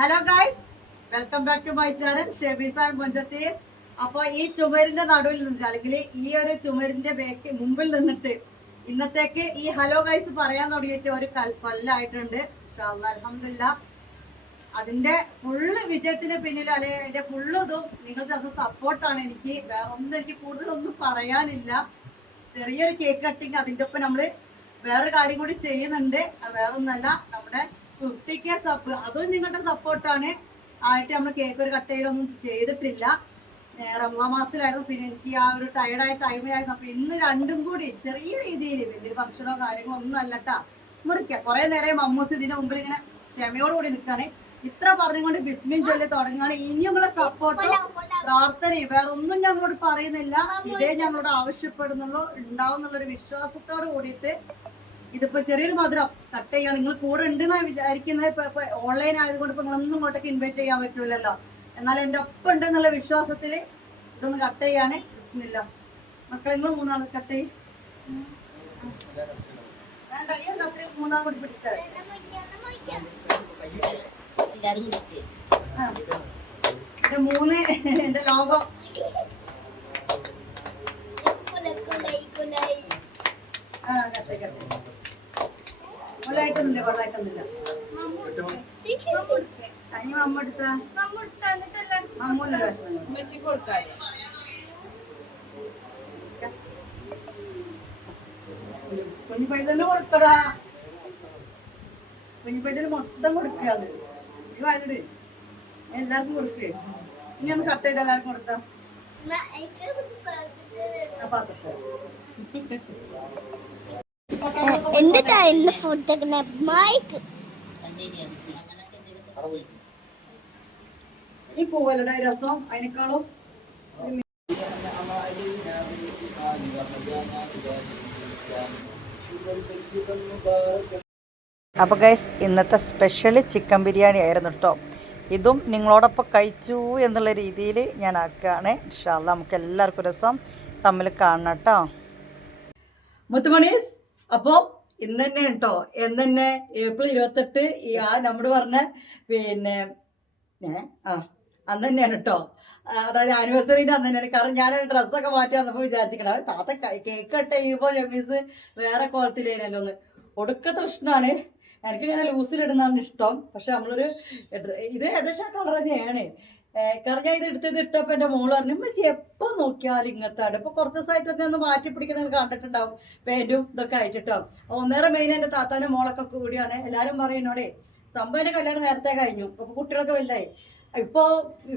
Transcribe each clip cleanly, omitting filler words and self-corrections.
Hello guys, welcome back to my channel Shebees Monchathees. അപ്പോൾ ഈ ചുമരിന്റെ നടുവിൽ നിന്നിട്ട് അല്ലെങ്കിൽ ഈ ഒരു ചുമരിന്റെ മുമ്പിൽ നിന്നിട്ട് ഇന്നത്തേക്ക് ഈ ഹലോ ഗൈസ് പറയാൻ തുടങ്ങിയിട്ട് ഒരു കൊല്ലായിട്ടുണ്ട്. അൽഹംദുലില്ലാ. അതിന്റെ ഫുള്ള് വിജയത്തിന് പിന്നിൽ അല്ലെങ്കിൽ അതിന്റെ ഫുള്ള് ഇതും നിങ്ങൾ തന്ന സപ്പോർട്ടാണ്. എനിക്ക് വേറെ ഒന്നും എനിക്ക് കൂടുതലൊന്നും പറയാനില്ല. ചെറിയൊരു കേക്ക് കട്ടിങ്, അതിൻ്റെ ഒപ്പം നമ്മള് വേറൊരു കാര്യം കൂടി ചെയ്യുന്നുണ്ട്. അത് വേറൊന്നല്ല, നമ്മുടെ 50K സബ്, അതും നിങ്ങളുടെ സപ്പോർട്ടാണ്. ആയിട്ട് നമ്മൾ കേക്ക് ഒരു കട്ടയിലൊന്നും ചെയ്തിട്ടില്ല. റമദാൻ മാസത്തിലായിരുന്നു. പിന്നെ എനിക്ക് ആ ഒരു ടയർഡായ ടൈമിലായിരുന്നു. അപ്പൊ ഇന്ന് രണ്ടും കൂടി ചെറിയ രീതിയിൽ, വലിയൊരു ഫംഗ്ഷനോ കാര്യങ്ങളോ ഒന്നും അല്ലട്ടാ, മുറിക്കാം. കുറെ നേരം മമ്മൂസ് ഇതിന്റെ മുമ്പിൽ ഇങ്ങനെ ക്ഷമയോടുകൂടി നിൽക്കുകയാണ്. ഇത്ര പറഞ്ഞുകൊണ്ട് ബിസ്മിൻ ചൊല്ലി തുടങ്ങുകയാണ്. ഇനിയുള്ള സപ്പോർട്ടും പ്രാർത്ഥനയും വേറെ ഒന്നും ഞങ്ങളോട് പറയുന്നില്ല. ഇതേ ഞങ്ങളോട് ആവശ്യപ്പെടുന്നുള്ളൂ, ഉണ്ടാവും എന്നുള്ളൊരു വിശ്വാസത്തോട് കൂടിയിട്ട് ഇതിപ്പോ ചെറിയൊരു മധുരം കട്ട് ചെയ്യാണ്. നിങ്ങൾ കൂടെ ഉണ്ടെന്നാണ് വിചാരിക്കുന്നത്. ഇപ്പൊ ഓൺലൈൻ ആയതുകൊണ്ട് ഇപ്പൊ നിങ്ങളൊന്നും ഇങ്ങോട്ടേക്ക് ഇൻവൈറ്റ് ചെയ്യാൻ പറ്റൂലല്ലോ. എന്നാൽ എന്റെ ഒപ്പം ഉണ്ട് എന്നുള്ള വിശ്വാസത്തില് ഇതൊന്ന് കട്ട് ചെയ്യാണ്. ബിസ്മില്ലാ. മക്കളെ നിങ്ങൾ മൂന്നാൾ കട്ട് ചെയ്യും. വേണ്ട, ഈ അത്രയും മൂന്നാൾ കൂടി പിടിച്ചാൽ എന്റെ മൂന്ന് എന്റെ ലോഗോ കൊള്ളായിട്ടൊന്നുമില്ല, കൊള്ളായിട്ടൊന്നുമില്ല. അതിന് മമ്മ എടുത്താ മമ്മൂന്റെ കുഞ്ഞിപ്പൈതന്നെ കൊടുക്കടാ. കുഞ്ഞിപ്പൈതല് മൊത്തം കൊടുക്കുക. അത് ഈ വാലിട് എല്ലാവർക്കും കൊടുക്കേ. ഇനി ഒന്ന് കട്ട് ചെയ്ത് എല്ലാവർക്കും കൊടുത്താ ഈ പൂവല്ലട രസം അതിനേക്കാളും. അപ്പോൾ ഗൈസ്, ഇന്നത്തെ സ്പെഷ്യൽ ചിക്കൻ ബിരിയാണി ആയിരുന്നു കേട്ടോ. ഇതും നിങ്ങളോടൊപ്പം കഴിച്ചു എന്നുള്ള രീതിയിൽ ഞാൻ ആക്കുകയാണ്. ഇൻഷാ അല്ലാഹ് നമുക്ക് എല്ലാവർക്കും രസം തമ്മിൽ കാണണം കേട്ടോ മുത്തുമണീസ്. അപ്പോൾ ഇന്ന് തന്നെ കേട്ടോ, എന്ന് തന്നെ ഏപ്രിൽ 28 നമ്മുടെ പറഞ്ഞ പിന്നെ അന്ന് തന്നെയാണ് കേട്ടോ. അതായത് ആനിവേഴ്സറിൻ്റെ അന്ന് തന്നെയാണ്. കാരണം ഞാൻ ഡ്രസ്സൊക്കെ മാറ്റി വന്നപ്പോൾ വിചാരിച്ചിക്കണം താത്ത കേക്ക് കട്ട് ചെയ്യുമ്പോൾ ഷമീസ് വേറെ കോലത്തിലേനല്ലോ ഒന്ന്. ഒടുക്കത്തെ ഇഷ്ടമാണ് എനിക്കിങ്ങനെ ലൂസിലിടുന്നതാണ് ഇഷ്ടം. പക്ഷെ നമ്മളൊരു ഇത് ഏകദേശം കളർ തന്നെയാണ്. കാരണം ഞാൻ ഇത് ഇട്ടപ്പോൾ എൻ്റെ മോള് പറഞ്ഞു ഉമ്മച്ചി എപ്പോൾ നോക്കിയാലും ഇങ്ങനത്താണ്. ഇപ്പോൾ കുറച്ച് ദിവസമായിട്ടൊക്കെ ഒന്ന് മാറ്റി പിടിക്കുന്നത് കണ്ടിട്ടുണ്ടാവും, പാൻറ്റും ഇതൊക്കെ ആയിട്ടിട്ടോ. ഒന്നേറെ മെയിൻ എൻ്റെ താത്താൻ്റെ മോളൊക്കെ കൂടിയാണ്. എല്ലാവരും പറയുന്നോടെ സംഭവം എൻ്റെ കല്യാണം നേരത്തെ കഴിഞ്ഞു, അപ്പോൾ കുട്ടികളൊക്കെ വലുതായി. ഇപ്പോൾ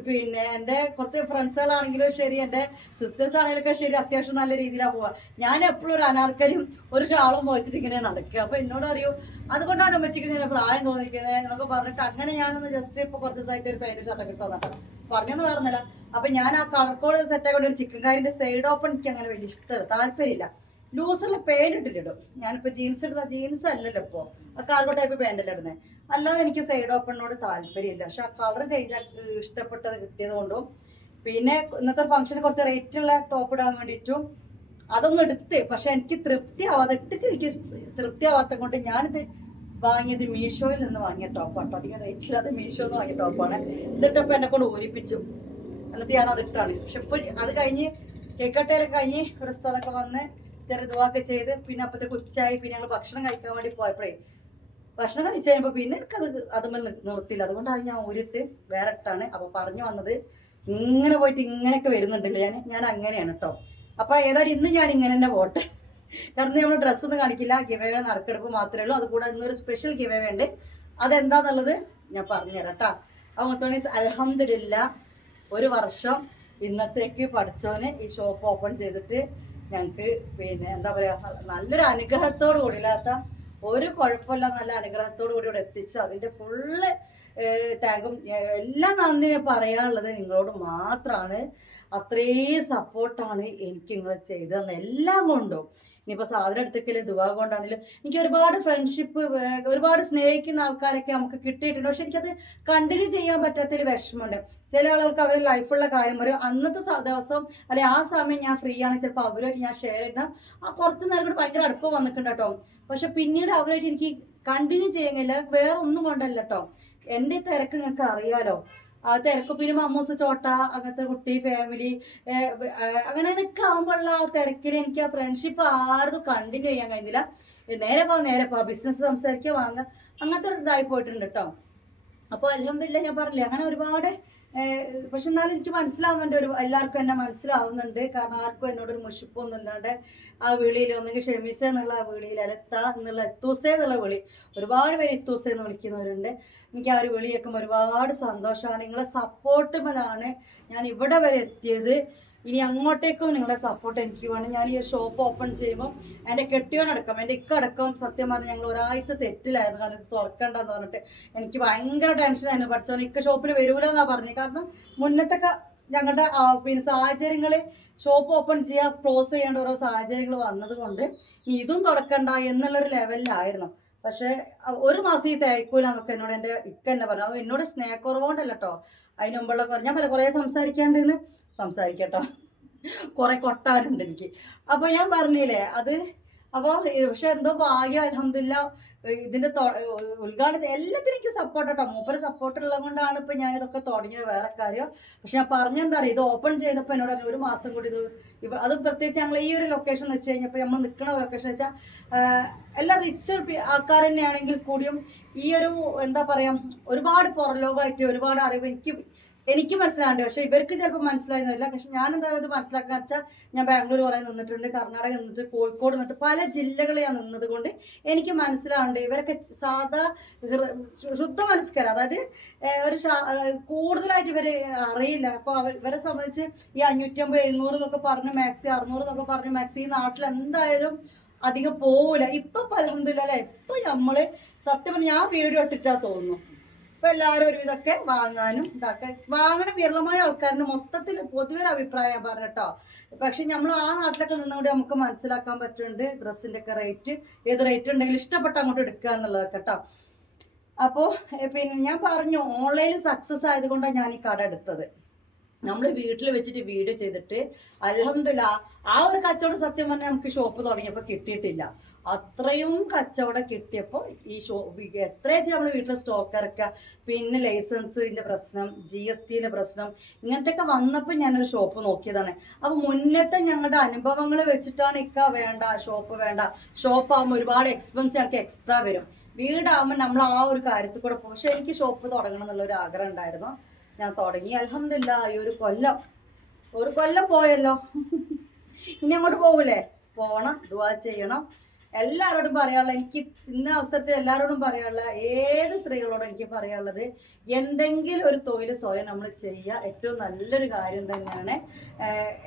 പിന്നെ എൻ്റെ കുറച്ച് ഫ്രണ്ട്സുകളാണെങ്കിലും ശരി, എൻ്റെ സിസ്റ്റേഴ്സ് ആണെങ്കിലൊക്കെ ശരി, അത്യാവശ്യം നല്ല രീതിയിലാണ് പോവുക. ഞാൻ എപ്പോഴും ഒരു അനാർക്കലും ഒരു ഷാളും വെച്ചിട്ട് ഇങ്ങനെ നടക്കുക. അപ്പോൾ എന്നോട് അറിയൂ അതുകൊണ്ടാണ് ഉമ്മച്ചിക്ക് ഇങ്ങനെ പ്രായം തോന്നിക്കുന്നത് എന്നൊക്കെ പറഞ്ഞിട്ട് അങ്ങനെ ഞാനൊന്ന് ജസ്റ്റ് ഇപ്പോൾ കുറച്ച് ദിവസമായിട്ട് ഒരു പാൻറ്റ് ഷർട്ടൊക്കെ ഇട്ട് വന്നിട്ടാണ് പറഞ്ഞെന്ന് പറഞ്ഞില്ല. അപ്പം ഞാൻ ആ കളർ കോഡ് സെറ്റായിട്ട് ഒരു ചിക്കൻ കാരിൻ്റെ സൈഡ് ഓപ്പൺ എനിക്ക് അങ്ങനെ വലിയ ഇഷ്ടമല്ല, താല്പര്യമില്ല. ലൂസുള്ള പാൻറ് ഇട്ടിട്ടിടും. ഞാനിപ്പോൾ ജീൻസ് ഇടുന്ന ജീൻസ് അല്ലല്ലോ ഇപ്പോൾ, ആ കാർഗോ ടൈപ്പ് പാൻറ്റല്ല ഇടുന്നത്. അല്ലാതെ എനിക്ക് സൈഡ് ഓപ്പണിനോട് താല്പര്യമില്ല. പക്ഷെ ആ കളർ ചേഞ്ച് ഇഷ്ടപ്പെട്ടത് കിട്ടിയത് കൊണ്ടും പിന്നെ ഇന്നത്തെ ഫംഗ്ഷന് കുറച്ച് റേറ്റുള്ള ടോപ്പ് ഇടാൻ വേണ്ടിയിട്ടും അതൊന്നും എടുത്ത്, പക്ഷെ എനിക്ക് തൃപ്തിയാവാതെ ഇട്ടിട്ട് എനിക്ക് തൃപ്തിയാവാത്ത കൊണ്ട് ഞാനിത് വാങ്ങിയത് മീഷോയിൽ നിന്ന് വാങ്ങിയ ടോപ്പാട്ടോ. അധികം റേറ്റില്ലാതെ മീഷോന്ന് വാങ്ങിയ ടോപ്പാണ്. ഇതിട്ടപ്പോൾ എന്നെ കൊണ്ട് ഊരിപ്പിച്ചു. എന്നിട്ട് ഞാൻ അത് ഇട്ടാണ്. പക്ഷെ ഇപ്പോൾ അത് കഴിഞ്ഞ് കേക്കട്ടയിലൊക്കെ കഴിഞ്ഞ് ഒരു സ്ഥലമൊക്കെ വന്ന് ചെറുതുവാക്കെ ചെയ്ത് പിന്നെ അപ്പോഴത്തേക്ക് ഉച്ചയായി. പിന്നെ ഞങ്ങൾ ഭക്ഷണം കഴിക്കാൻ വേണ്ടി പോയപ്പോഴേ ഭക്ഷണം കഴിച്ച് കഴിയുമ്പോൾ പിന്നെ എനിക്കത് അതുമ്പോൾ നിർത്തില്ല. അതുകൊണ്ട് അത് ഞാൻ ഊരിട്ട് വേറെ ഇട്ടാണ്. അപ്പോൾ പറഞ്ഞു വന്നത് ഇങ്ങനെ പോയിട്ട് ഇങ്ങനെയൊക്കെ വരുന്നുണ്ടല്ലേ, ഞാൻ അങ്ങനെയാണ് കേട്ടോ. അപ്പോൾ ഏതായാലും ഇന്ന് ഞാൻ ഇങ്ങനെ തന്നെ പോട്ടെ. കാരണം നമ്മൾ ഡ്രസ്സൊന്നും കാണിക്കില്ല, ഗിവേവേ നറുക്കെടുപ്പ് മാത്രമേ ഉള്ളൂ. അതുകൂടാതെ ഇന്നൊരു സ്പെഷ്യൽ ഗിവേവേ ഉണ്ട്. അതെന്താന്നുള്ളത് ഞാൻ പറഞ്ഞുതരാം കേട്ടോ. അപ്പോൾ മുത്തോണീസ് അൽഹംദുലില്ലാ ഒരു വർഷം ഇന്നത്തേക്ക് പഠിച്ചോന് ഈ ഷോപ്പ് ഓപ്പൺ ചെയ്തിട്ട് ഞങ്ങൾക്ക് പിന്നെ എന്താ പറയുക, നല്ലൊരു അനുഗ്രഹത്തോടു കൂടിയില്ലാത്ത ഒരു കുഴപ്പമില്ല, നല്ല അനുഗ്രഹത്തോടു കൂടി ഇവിടെ എത്തിച്ച് അതിൻ്റെ ഫുള്ള് താങ്കും എല്ലാം നന്ദി പറയാനുള്ളത് നിങ്ങളോട് മാത്രമാണ്. അത്രയും സപ്പോർട്ടാണ് എനിക്ക് നിങ്ങൾ ചെയ്തു തന്നെ എല്ലാം കൊണ്ടും. ഇനിയിപ്പോൾ സാധനം എടുത്തേക്കല് ദുവാ കൊണ്ടാണെങ്കിലും എനിക്ക് ഒരുപാട് ഫ്രണ്ട്ഷിപ്പ്, ഒരുപാട് സ്നേഹിക്കുന്ന ആൾക്കാരൊക്കെ നമുക്ക് കിട്ടിയിട്ടുണ്ട്. പക്ഷെ എനിക്കത് കണ്ടിന്യൂ ചെയ്യാൻ പറ്റാത്തൊരു വിഷമമുണ്ട്. ചില ആളുകൾക്ക് അവരുടെ ലൈഫുള്ള കാര്യം പറയും, അന്നത്തെ ദിവസം അല്ലെങ്കിൽ ആ സമയം ഞാൻ ഫ്രീ ആണ്, ചിലപ്പോൾ അവരുമായിട്ട് ഞാൻ ഷെയർ ചെയ്യണം. ആ കുറച്ച് നേരം കൂടി ഭയങ്കര അടുപ്പം വന്നിട്ടുണ്ട് കേട്ടോ. പക്ഷെ പിന്നീട് അവരായിട്ട് എനിക്ക് കണ്ടിന്യൂ ചെയ്യാൻ കഴിയില്ല. വേറെ ഒന്നും കൊണ്ടല്ല കേട്ടോ, എൻ്റെ തിരക്ക് നിങ്ങൾക്ക് അറിയാലോ. ആ തിരക്ക് പിന്നെ മമ്മൂസ് ചോട്ട അങ്ങനത്തെ കുട്ടി ഫാമിലി അങ്ങനെ എനിക്ക് ആകുമ്പോഴുള്ള ആ തിരക്കിൽ എനിക്ക് ആ ഫ്രണ്ട്ഷിപ്പ് ആരും കണ്ടിന്യൂ ചെയ്യാൻ കഴിഞ്ഞില്ല. നേരെ പോ ബിസിനസ് സംസാരിക്കുക വാങ്ങുക അങ്ങനത്തെ ഒരു ഇതായി പോയിട്ടുണ്ട് കേട്ടോ. അപ്പോൾ അൽഹംദുലില്ലാ ഞാൻ പറഞ്ഞില്ലേ അങ്ങനെ ഒരുപാട് പക്ഷെ എന്നാലും എനിക്ക് മനസ്സിലാവുന്നുണ്ട്, എല്ലാവർക്കും എന്നെ മനസ്സിലാവുന്നുണ്ട്. കാരണം ആർക്കും എന്നോടൊരു മുഷിപ്പൊന്നും ഇല്ലാണ്ട് ആ വിളിയിൽ ഒന്നെങ്കിൽ ഷെമീസ എന്നുള്ള ആ വിളിയിൽ അലത്ത എന്നുള്ള എത്തൂസേ എന്നുള്ള വിളി, ഒരുപാട് പേര് ഇത്തൂസേ എന്ന് വിളിക്കുന്നവരുണ്ട്. എനിക്ക് ആ ഒരു വിളി കേൾക്കുമ്പോൾ ഒരുപാട് സന്തോഷമാണ്. നിങ്ങളെ സപ്പോർട്ടുമ്പോഴാണ് ഞാൻ ഇവിടെ വരെ എത്തിയത്. ഇനി അങ്ങോട്ടേക്കും നിങ്ങളെ സപ്പോർട്ട് എനിക്ക് വേണം. ഞാൻ ഈ ഒരു ഷോപ്പ് ഓപ്പൺ ചെയ്യുമ്പോൾ എൻ്റെ കെട്ടിയോടക്കം എൻ്റെ ഇക്കടക്കം സത്യം പറഞ്ഞാൽ ഞങ്ങൾ ഒരാഴ്ച തെറ്റിലായിരുന്നു. കാരണം ഇത് തുറക്കണ്ടെന്ന് പറഞ്ഞിട്ട് എനിക്ക് ഭയങ്കര ടെൻഷനായിരുന്നു. പഠിച്ചവൻ ഇക്ക ഷോപ്പിൽ വരൂലെന്നാണ് പറഞ്ഞത്. കാരണം മുന്നത്തൊക്കെ ഞങ്ങളുടെ പിന്നെ സാഹചര്യങ്ങൾ ഷോപ്പ് ഓപ്പൺ ചെയ്യുക ക്ലോസ് ചെയ്യേണ്ട ഓരോ സാഹചര്യങ്ങൾ വന്നത് കൊണ്ട് ഇതും തുറക്കണ്ട എന്നുള്ളൊരു ലെവലിലായിരുന്നു. പക്ഷേ ഒരു മാസം ഈ തേക്കൂല എന്നൊക്കെ എന്നോട് എൻ്റെ ഇക്ക തന്നെ പറഞ്ഞു. അത് എന്നോട് സ്നേഹക്കുറവുകൊണ്ടല്ല കേട്ടോ. അതിന് മുമ്പുള്ള ഞാൻ കുറേ സംസാരിക്കാണ്ടെന്ന് സംസാരിക്കട്ടോ, കുറെ കൊട്ടാരുണ്ട് എനിക്ക്. അപ്പൊ ഞാൻ പറഞ്ഞില്ലേ അത്. അപ്പോൾ പക്ഷെ എന്തോ ഭാഗ്യം അൽഹംദുലില്ലാ ഇതിന്റെ ഉദ്ഘാടനം എല്ലാത്തിനും എനിക്ക് സപ്പോർട്ട് കേട്ടോ. മൂപ്പര് സപ്പോർട്ട് ഉള്ളത് കൊണ്ടാണ് ഇപ്പൊ ഞാൻ ഇതൊക്കെ തുടങ്ങിയത്, വേറെ കാര്യം. പക്ഷെ ഞാൻ പറഞ്ഞെന്താ അറിയാം, ഇത് ഓപ്പൺ ചെയ്തപ്പോൾ എന്നോട് ഒരു മാസം കൂടി ഇത് അത് പ്രത്യേകിച്ച് ഞങ്ങൾ ഈ ഒരു ലൊക്കേഷൻ എന്ന് വെച്ച് കഴിഞ്ഞപ്പോൾ നമ്മൾ നിൽക്കുന്ന ലൊക്കേഷൻ വെച്ചാൽ എല്ലാം റിച്ച് ആൾക്കാർ തന്നെയാണെങ്കിൽ കൂടിയും ഈ ഒരു എന്താ പറയാ ഒരുപാട് പുറലോകമായിട്ട് ഒരുപാട് അറിവ് എനിക്ക് മനസ്സിലാണ്ട്. പക്ഷെ ഇവർക്ക് ചിലപ്പോൾ മനസ്സിലായിരുന്നില്ല. പക്ഷെ ഞാൻ എന്താ ഇത് മനസ്സിലാക്കുക വെച്ചാൽ ഞാൻ ബാംഗ്ലൂർ കുറേ നിന്നിട്ടുണ്ട്, കർണാടക നിന്നിട്ട്, കോഴിക്കോട് നിന്നിട്ട് പല ജില്ലകളിൽ ഞാൻ നിന്നത് കൊണ്ട് എനിക്ക് മനസ്സിലാവുന്നുണ്ട് ഇവരൊക്കെ സാധാ ശുദ്ധ മനസ്കരം. അതായത് ഒരു കൂടുതലായിട്ട് ഇവർ അറിയില്ല. അപ്പോൾ ഇവരെ സംബന്ധിച്ച് ഈ 550 700 എന്നൊക്കെ പറഞ്ഞ് മാക്സി 600 എന്നൊക്കെ പറഞ്ഞ് മാക്സി ഈ നാട്ടിൽ എന്തായാലും അധികം പോവില്ല. ഇപ്പം അൽഹംദുലില്ലാ അല്ലേ. ഇപ്പം നമ്മൾ സത്യം പറഞ്ഞാൽ ഞാൻ വീഡിയോ ഇട്ടിട്ടാ തോന്നുന്നു ഇപ്പൊ എല്ലാവരും ഒരുവിധമൊക്കെ വാങ്ങാനും ഇതാക്കാൻ വാങ്ങണ വിരളമായ ആൾക്കാരുടെ മൊത്തത്തിൽ പൊതുവെ അഭിപ്രായം പറഞ്ഞട്ടോ. പക്ഷെ നമ്മൾ ആ നാട്ടിലൊക്കെ നിന്നുകൊണ്ട് നമുക്ക് മനസ്സിലാക്കാൻ പറ്റുന്നുണ്ട് ഡ്രസ്സിന്റെ ഒക്കെ റേറ്റ്, ഏത് റേറ്റ് ഉണ്ടെങ്കിലും ഇഷ്ടപ്പെട്ട് അങ്ങോട്ട് എടുക്കുക എന്നുള്ളതൊക്കെ കേട്ടോ. അപ്പോൾ പിന്നെ ഞാൻ പറഞ്ഞു ഓൺലൈനിൽ സക്സസ് ആയതുകൊണ്ടാണ് ഞാൻ ഈ കട എടുത്തത്. നമ്മൾ വീട്ടിൽ വെച്ചിട്ട് വീഡിയോ ചെയ്തിട്ട് അൽഹംദുലില്ലാ ആ ഒരു കച്ചവടം സത്യം പറഞ്ഞാൽ നമുക്ക് ഷോപ്പ് തുടങ്ങിയപ്പോൾ കിട്ടിയിട്ടില്ല. അത്രയും കച്ചവടം കിട്ടിയപ്പോൾ ഈ എത്രയാச்சு നമ്മൾ വീട്ടിൽ സ്റ്റോക്ക് ഇറക്കുക, പിന്നെ ലൈസൻസിന്റെ പ്രശ്നം, GSTന്റെ പ്രശ്നം, ഇങ്ങനത്തെയൊക്കെ വന്നപ്പോൾ ഞാനൊരു ഷോപ്പ് നോക്കിയതാണ്. അപ്പോൾ മുന്നത്തെ ഞങ്ങളുടെ അനുഭവങ്ങൾ വെച്ചിട്ടാണ് വേണ്ട ഷോപ്പ് വേണ്ട, ഷോപ്പ് ആകുമ്പോൾ ഒരുപാട് എക്സ്പെൻസ് ഞങ്ങൾക്ക് എക്സ്ട്രാ വരും, വീടാകുമ്പോൾ നമ്മൾ ആ ഒരു കാര്യത്തിൽ കൂടെ പോകും. പക്ഷെ എനിക്ക് ഷോപ്പ് തുടങ്ങണം എന്നുള്ളൊരു ആഗ്രഹം ഉണ്ടായിരുന്നു. ഞാൻ തുടങ്ങി അൽഹംദുലില്ലാ. ഈ ഒരു കൊല്ലം പോയല്ലോ. ഇനി അങ്ങോട്ട് പോകൂലേ, പോകണം, ദുആ ചെയ്യണം. എല്ലാവരോടും പറയാനുള്ള എനിക്ക് ഇന്ന അവസരത്തിൽ എല്ലാവരോടും പറയാനുള്ള ഏത് സ്ത്രീകളോടും എനിക്ക് പറയാനുള്ളത് എന്തെങ്കിലും ഒരു തൊഴിൽ സ്വയം നമ്മൾ ചെയ്യുക ഏറ്റവും നല്ലൊരു കാര്യം തന്നെയാണ്.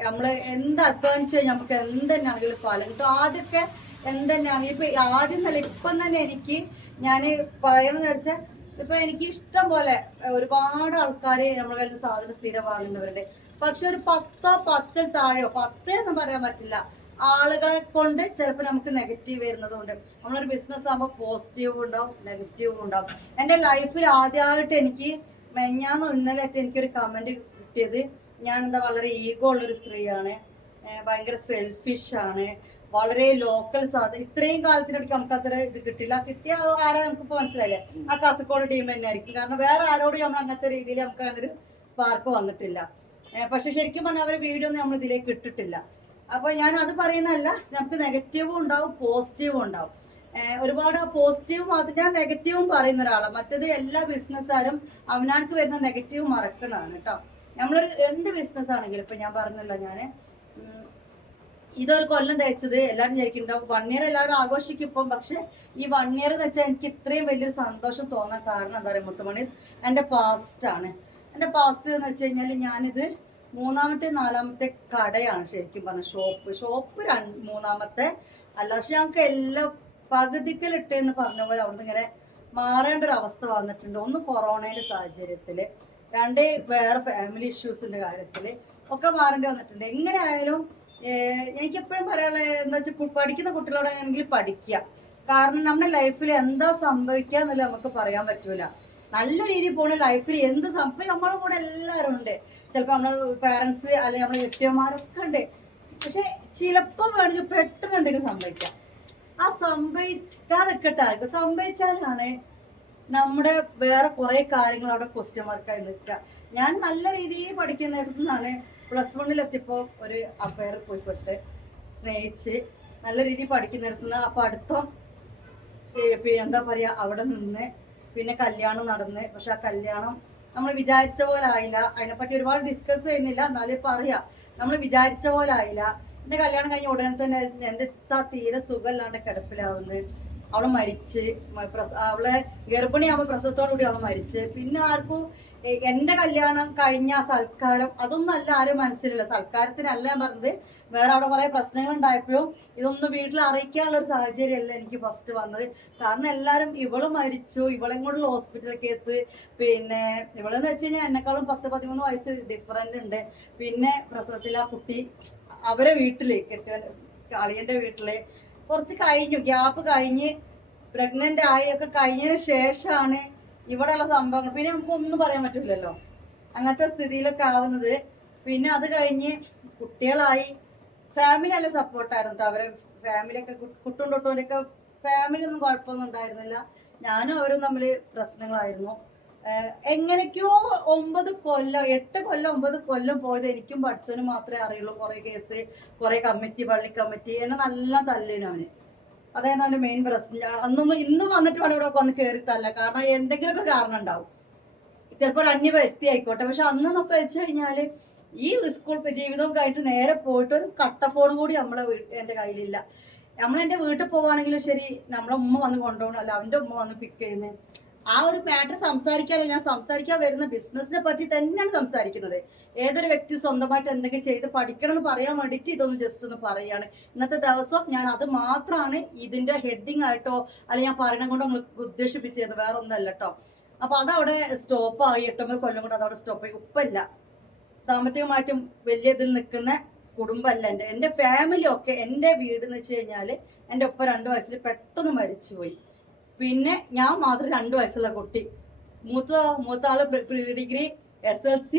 നമ്മൾ എന്ത് അധ്വാനിച്ച് കഴിഞ്ഞാൽ നമുക്ക് എന്തെന്നാണെങ്കിലും ഫലം കിട്ടും. ആദ്യമൊക്കെ എന്തെന്നാണെങ്കിലും ഇപ്പം ആദ്യം നല്ല ഇപ്പം തന്നെ എനിക്ക് ഞാൻ പറയണമെന്ന് വെച്ചാൽ ഇപ്പം എനിക്ക് ഇഷ്ടം പോലെ ഒരുപാട് ആൾക്കാർ നമ്മുടെ കയ്യിൽ സാധനം സ്ഥിരം വാങ്ങുന്നവരുണ്ട്. പക്ഷെ ഒരു 10 താഴെയോ 10 എന്ന് പറയാൻ പറ്റില്ല ആളുകളെ കൊണ്ട് ചിലപ്പോൾ നമുക്ക് നെഗറ്റീവ് വരുന്നതുകൊണ്ട്. നമ്മളൊരു ബിസിനസ് ആകുമ്പോൾ പോസിറ്റീവും ഉണ്ടാവും നെഗറ്റീവും ഉണ്ടാവും. എൻ്റെ ലൈഫിൽ ആദ്യമായിട്ട് എനിക്ക് ഇന്നലെയായിട്ട് എനിക്കൊരു കമൻറ്റ് കിട്ടിയത്, ഞാനെന്താ വളരെ ഈഗോ ഉള്ളൊരു സ്ത്രീയാണ്, ഭയങ്കര സെൽഫിഷാണ്, വളരെ ലോക്കൽ ഇത്രയും കാലത്തിനിടയ്ക്ക് നമുക്ക് അത്ര ഇത് കിട്ടില്ല. കിട്ടിയ ആരാ നമുക്കിപ്പോൾ മനസ്സിലായില്ലേ, ആ കാസർഗോഡ് ടീം തന്നെ ആയിരിക്കും. കാരണം വേറെ ആരോടും നമ്മൾ അങ്ങനത്തെ രീതിയിൽ നമുക്ക് അങ്ങനെ ഒരു സ്പാർക്ക് വന്നിട്ടില്ല. പക്ഷെ ശരിക്കും പറഞ്ഞാൽ അവരെ വീഡിയോ ഒന്നും നമ്മൾ ഇതിലേക്ക് ഇട്ടിട്ടില്ല. അപ്പോൾ ഞാൻ അത് പറയുന്നതല്ല, നമുക്ക് നെഗറ്റീവും ഉണ്ടാവും പോസിറ്റീവും ഉണ്ടാവും. ഒരുപാട് പോസിറ്റീവ് മാത്രം, ഞാൻ നെഗറ്റീവും പറയുന്ന ഒരാളാണ്. മറ്റേത് എല്ലാ ബിസിനസ്സുകാരും അവനാർക്ക് വരുന്ന നെഗറ്റീവ് മറക്കണതാണ് കേട്ടോ. നമ്മളൊരു എന്ത് ബിസിനസ് ആണെങ്കിലും ഇപ്പം ഞാൻ പറഞ്ഞല്ലോ, ഞാൻ ഇതൊരു കൊല്ലം തയ്ച്ചത് എല്ലാവരും വിചാരിക്കുന്നുണ്ടാവും 1 ഇയർ എല്ലാവരും ആഘോഷിക്കും ഇപ്പം. പക്ഷെ ഈ 1 ഇയർ എന്ന് വെച്ചാൽ എനിക്ക് ഇത്രയും വലിയൊരു സന്തോഷം തോന്നാൻ കാരണം എന്താ പറയുക, മുത്തുമണീസ് എൻ്റെ പാസ്റ്റാണ്. എൻ്റെ പാസ്റ്റ് എന്ന് വെച്ച് കഴിഞ്ഞാൽ ഞാനിത് 3ാമത്തെ 4ാമത്തെ കടയാണ് ശരിക്കും പറഞ്ഞ ഷോപ്പ് 3ാമത്തെ അല്ല. പക്ഷെ ഞങ്ങൾക്ക് എല്ലാം പകുതിക്കലിട്ടെന്ന് പറഞ്ഞ പോലെ അവിടുന്ന് ഇങ്ങനെ മാറേണ്ട ഒരു അവസ്ഥ വന്നിട്ടുണ്ട്. ഒന്ന് കൊറോണയുടെ സാഹചര്യത്തിൽ, 2 വേറെ ഫാമിലി ഇഷ്യൂസിൻ്റെ കാര്യത്തിൽ ഒക്കെ മാറേണ്ടി വന്നിട്ടുണ്ട്. എങ്ങനെ ആയാലും എനിക്കെപ്പോഴും പറയാനുള്ളത് എന്താ വെച്ചാൽ പഠിക്കുന്ന കുട്ടികളോടാണെങ്കിൽ പഠിക്കുക. കാരണം നമ്മുടെ ലൈഫിൽ എന്താ സംഭവിക്കുക എന്നുള്ളത് നമുക്ക് പറയാൻ പറ്റൂല. നല്ല രീതിയിൽ പോകുന്ന ലൈഫിൽ എന്ത് സംഭവം നമ്മളെ കൂടെ എല്ലാവരും ഉണ്ട്. ചിലപ്പോൾ നമ്മളെ പാരൻസ് അല്ലെങ്കിൽ നമ്മളെ കെട്ടിയന്മാരൊക്കെ ഉണ്ട്. പക്ഷെ ചിലപ്പോൾ വേണമെങ്കിൽ പെട്ടെന്ന് എന്തെങ്കിലും സംഭവിക്കാം. ആ സംഭവിക്കാതെ നിൽക്കട്ടെ, സംഭവിച്ചാലാണ് നമ്മുടെ വേറെ കുറേ കാര്യങ്ങൾ അവിടെ ക്വസ്റ്റ്യൻ മാർക്കായി നിൽക്കുക. ഞാൻ നല്ല രീതിയിൽ പഠിക്കുന്നിടത്തുനിന്നാണ് +1 എത്തിയപ്പോൾ ഒരു അഫയർ പോയിപ്പെട്ട് സ്നേഹിച്ച് നല്ല രീതിയിൽ പഠിക്കുന്നിടത്തുനിന്ന് ആ പഠിത്തം എന്താ പറയുക അവിടെ നിന്ന് പിന്നെ കല്യാണം നടന്ന്. പക്ഷെ ആ കല്യാണം നമ്മൾ വിചാരിച്ച പോലെ ആയില്ല. അതിനെപ്പറ്റി ഒരുപാട് ഡിസ്കസ് ചെയ്യുന്നില്ല, എന്നാലും ഇപ്പം അറിയാം നമ്മൾ വിചാരിച്ച പോലെ ആയില്ല. എൻ്റെ കല്യാണം കഴിഞ്ഞ ഉടനെ തന്നെ എൻ്റെ തീരെ സുഖമില്ലാണ്ട് കിടപ്പിലാവുന്നത്. അവൾ മരിച്ച്, അവളെ ഗർഭിണിയാകുമ്പോൾ പ്രസവത്തോടുകൂടി അവൾ മരിച്ച്. പിന്നെ ആർക്കും എൻ്റെ കല്യാണം കഴിഞ്ഞ സൽക്കാരം അതൊന്നും അല്ല ആരും മനസ്സിലില്ല. സൽക്കാരത്തിനല്ല ഞാൻ പറഞ്ഞത്, വേറെ അവിടെ കുറേ പ്രശ്നങ്ങൾ ഉണ്ടായപ്പോഴും ഇതൊന്നും വീട്ടിൽ അറിയിക്കാനുള്ള ഒരു സാഹചര്യമല്ല എനിക്ക് ഫസ്റ്റ് വന്നത്. കാരണം എല്ലാവരും ഇവള് മരിച്ചു, ഇവളെയും കൊണ്ടുള്ള ഹോസ്പിറ്റൽ കേസ്, പിന്നെ ഇവളെന്ന് വെച്ച് കഴിഞ്ഞാൽ എന്നെക്കാളും 10-13 വയസ്സ് ഡിഫറൻ്റ് ഉണ്ട്. പിന്നെ പ്രസവത്തിൽ ആ കുട്ടി അവരെ വീട്ടില് അളിയൻ്റെ വീട്ടില് കുറച്ച് കഴിഞ്ഞു, ഗ്യാപ്പ് കഴിഞ്ഞ് പ്രഗ്നന്റ് ആയി ഒക്കെ കഴിഞ്ഞതിന് ശേഷമാണ് ഇവിടെയുള്ള സംഭവങ്ങൾ. പിന്നെ നമുക്കൊന്നും പറയാൻ പറ്റില്ലല്ലോ അങ്ങനത്തെ സ്ഥിതിയിലൊക്കെ ആവുന്നത്. പിന്നെ അത് കഴിഞ്ഞ് കുട്ടികളായി, ഫാമിലി നല്ല സപ്പോർട്ടായിരുന്നു കേട്ടോ. അവരെ ഫാമിലിയൊക്കെ കുട്ടും തൊട്ടുകൊണ്ടൊക്കെ ഫാമിലി ഒന്നും കുഴപ്പമൊന്നും ഉണ്ടായിരുന്നില്ല. ഞാനും അവരും തമ്മിൽ പ്രശ്നങ്ങളായിരുന്നു. എങ്ങനെയൊക്കെയോ 8 കൊല്ലം 9 കൊല്ലം പോയത് എനിക്കും പഠിച്ചവനും മാത്രമേ അറിയുള്ളൂ. കുറേ കേസ്, കുറേ കമ്മിറ്റി, പള്ളി കമ്മിറ്റി, എന്നെ നല്ല തല്ലിനും അവന്. അതായിരുന്നു അവൻ്റെ മെയിൻ പ്രശ്നം. അന്നൊന്നും ഇന്നും വന്നിട്ട് വേണം ഇവിടെ വന്ന് കയറിത്തല്ല. കാരണം എന്തെങ്കിലുമൊക്കെ കാരണം ഉണ്ടാവും, ചിലപ്പോൾ ഒരു അന്യ വ്യക്തി ആയിക്കോട്ടെ. പക്ഷെ അന്നെന്നൊക്കെ വെച്ച് കഴിഞ്ഞാൽ ഈ സ്കൂൾ ജീവിതവും കഴിഞ്ഞിട്ട് നേരെ പോയിട്ട് ഒരു കട്ട ഫോൺ കൂടി എൻ്റെ കയ്യിലില്ല. എൻ്റെ വീട്ടിൽ പോവുകയാണെങ്കിലും ശരി, നമ്മളെ ഉമ്മ വന്ന് കൊണ്ടുപോകണം, അല്ല അവൻ്റെ ഉമ്മ വന്ന് പിക്ക് ചെയ്യുന്നത്. ആ ഒരു മാറ്റർ സംസാരിക്കാനല്ല ഞാൻ സംസാരിക്കാൻ വരുന്ന ബിസിനസ്സിനെ പറ്റി തന്നെയാണ് സംസാരിക്കുന്നത്. ഏതൊരു വ്യക്തി സ്വന്തമായിട്ട് എന്തെങ്കിലും ചെയ്ത് പഠിക്കണം എന്ന് പറയാൻ വേണ്ടിയിട്ട് ഇതൊന്ന് ജസ്റ്റ് ഒന്ന് പറയുകയാണ്. ഇന്നത്തെ ദിവസം ഞാൻ അത് മാത്രമാണ് ഇതിൻ്റെ ഹെഡിങ് ആയിട്ടോ അല്ലെങ്കിൽ ഞാൻ പറയണം കൊണ്ടോ നിങ്ങൾക്ക് ഉദ്ദേശിപ്പിച്ചത്, വേറെ ഒന്നല്ല കേട്ടോ. അപ്പോൾ അതവിടെ സ്റ്റോപ്പായി. 8-9 കൊല്ലം കൊണ്ട് അതവിടെ സ്റ്റോപ്പായി. ഉപ്പല്ല, സാമ്പത്തികമായിട്ടും വലിയ ഇതിൽ നിൽക്കുന്ന കുടുംബമല്ല എൻ്റെ ഫാമിലി ഒക്കെ. എൻ്റെ വീട് എന്ന് വെച്ച് കഴിഞ്ഞാൽ എൻ്റെ ഒപ്പം 2 വയസ്സിൽ പെട്ടെന്ന് മരിച്ചുപോയി. പിന്നെ ഞാൻ മാത്രം 2 വയസ്സുള്ള കുട്ടി, മൂത്ത ആള് പ്രീ ഡിഗ്രി, SLC,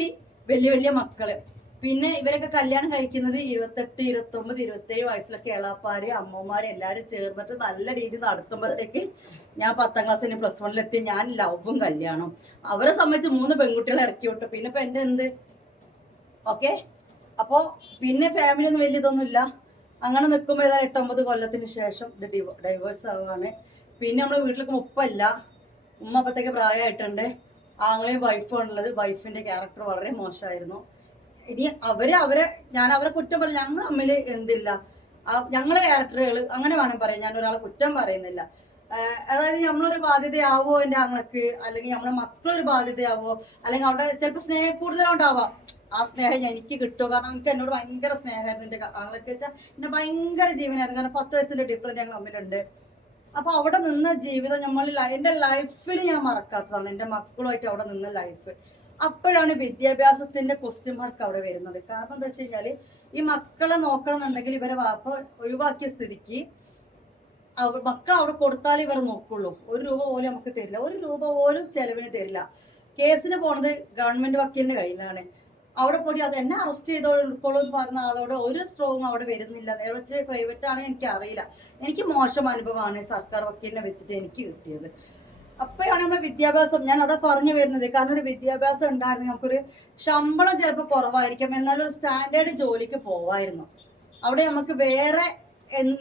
വലിയ മക്കള്. പിന്നെ ഇവരൊക്കെ കല്യാണം കഴിക്കുന്നത് 28, 29, 27 വയസ്സിലൊക്കെ ഇളാപ്പാര്, അമ്മമാര് എല്ലാവരും ചേർന്നിട്ട് നല്ല രീതിയിൽ നടത്തുമ്പോഴത്തേക്ക് ഞാൻ 10ാം ക്ലാസ്സിന് +1 എത്തി. ഞാൻ ലവും കല്യാണം അവരെ സംബന്ധിച്ച് 3 പെൺകുട്ടികളെ ഇറക്കി വിട്ടു. പിന്നെ ഇപ്പം എൻ്റെ എന്ത് ഓക്കെ. അപ്പോൾ പിന്നെ ഫാമിലി ഒന്നും വലിയ ഇതൊന്നുമില്ല. അങ്ങനെ നിൽക്കുമ്പോൾ ഏതായാലും 8-9 കൊല്ലത്തിന് ശേഷം ഇത് ഡൈവേഴ്സ് ആവുകയാണ്. പിന്നെ നമ്മൾ വീട്ടിലേക്ക് ഉപ്പല്ല, ഉമ്മ അപ്പത്തേക്ക് പ്രായമായിട്ടുണ്ട്. ആങ്ങളെയും വൈഫാണുള്ളത്. വൈഫിൻ്റെ ക്യാരക്ടർ വളരെ മോശമായിരുന്നു. ഇനി ഞാൻ അവരെ കുറ്റം പറയില്ല, ഞങ്ങൾ തമ്മിൽ എന്തില്ല, ഞങ്ങളെ ക്യാരക്ടറുകൾ അങ്ങനെ വേണം പറയാം. ഞാൻ ഒരാളെ കുറ്റം പറയുന്നില്ല. അതായത് നമ്മളൊരു ബാധ്യതയാവോ എൻ്റെ ആങ്ങൾക്ക്, അല്ലെങ്കിൽ നമ്മുടെ മക്കളൊരു ബാധ്യതയാവോ, അല്ലെങ്കിൽ അവിടെ ചിലപ്പോൾ സ്നേഹം കൂടുതലുണ്ടാവാം. ആ സ്നേഹം എനിക്ക് കിട്ടുമോ? കാരണം എനിക്ക് എന്നോട് ഭയങ്കര സ്നേഹമായിരുന്നു. എൻ്റെ ആങ്ങളൊക്കെ വെച്ചാൽ എന്നെ ഭയങ്കര ജീവനായിരുന്നു. കാരണം 10 വയസ്സിൻ്റെ ഡിഫറൻറ്റ് ഞങ്ങൾ തമ്മിലുണ്ട്. അപ്പോൾ അവിടെ നിന്ന ജീവിതം എൻ്റെ ലൈഫിൽ ഞാൻ മറക്കാത്തതാണ്. എൻ്റെ മക്കളുമായിട്ട് അവിടെ നിന്ന ലൈഫ്. അപ്പോഴാണ് വിദ്യാഭ്യാസത്തിൻ്റെ ക്വസ്റ്റ്യൻ മാർക്ക് അവിടെ വരുന്നത്. കാരണം എന്താ വെച്ച് കഴിഞ്ഞാൽ ഈ മക്കളെ നോക്കണം എന്നുണ്ടെങ്കിൽ ഇവരെ വാപ്പ ഒഴിവാക്കിയ സ്ഥിതിക്ക് മക്കൾ അവിടെ കൊടുത്താലേ ഇവരെ നോക്കുള്ളൂ. 1 രൂപ പോലും നമുക്ക് തരില്ല, 1 രൂപ പോലും ചെലവിന് തരില്ല. കേസിന് പോണത് ഗവൺമെൻറ് വക്കീലിൻ്റെ കയ്യിലാണ്. അവിടെ പോയി അത് എന്നെ അറസ്റ്റ് ചെയ്തോളൂ എന്ന് പറഞ്ഞ ആളോട് ഒരു സ്ട്രോങ് അവിടെ വരുന്നില്ല. നേരെ വെച്ച് പ്രൈവറ്റ് ആണെങ്കിൽ എനിക്ക് അറിയില്ല. എനിക്ക് മോശം അനുഭവമാണ് സർക്കാർ വക്കീലിനെ വെച്ചിട്ട് എനിക്ക് കിട്ടിയത്. അപ്പോഴാണ് നമ്മുടെ വിദ്യാഭ്യാസം, ഞാൻ അതാ പറഞ്ഞു വരുന്നത്. കാരണം ഒരു വിദ്യാഭ്യാസം ഉണ്ടായിരുന്നു, നമുക്കൊരു ശമ്പളം ചിലപ്പോൾ കുറവായിരിക്കും, എന്നാലും ഒരു സ്റ്റാൻഡേർഡ് ജോലിക്ക് പോവായിരുന്നു. അവിടെ നമുക്ക് വേറെ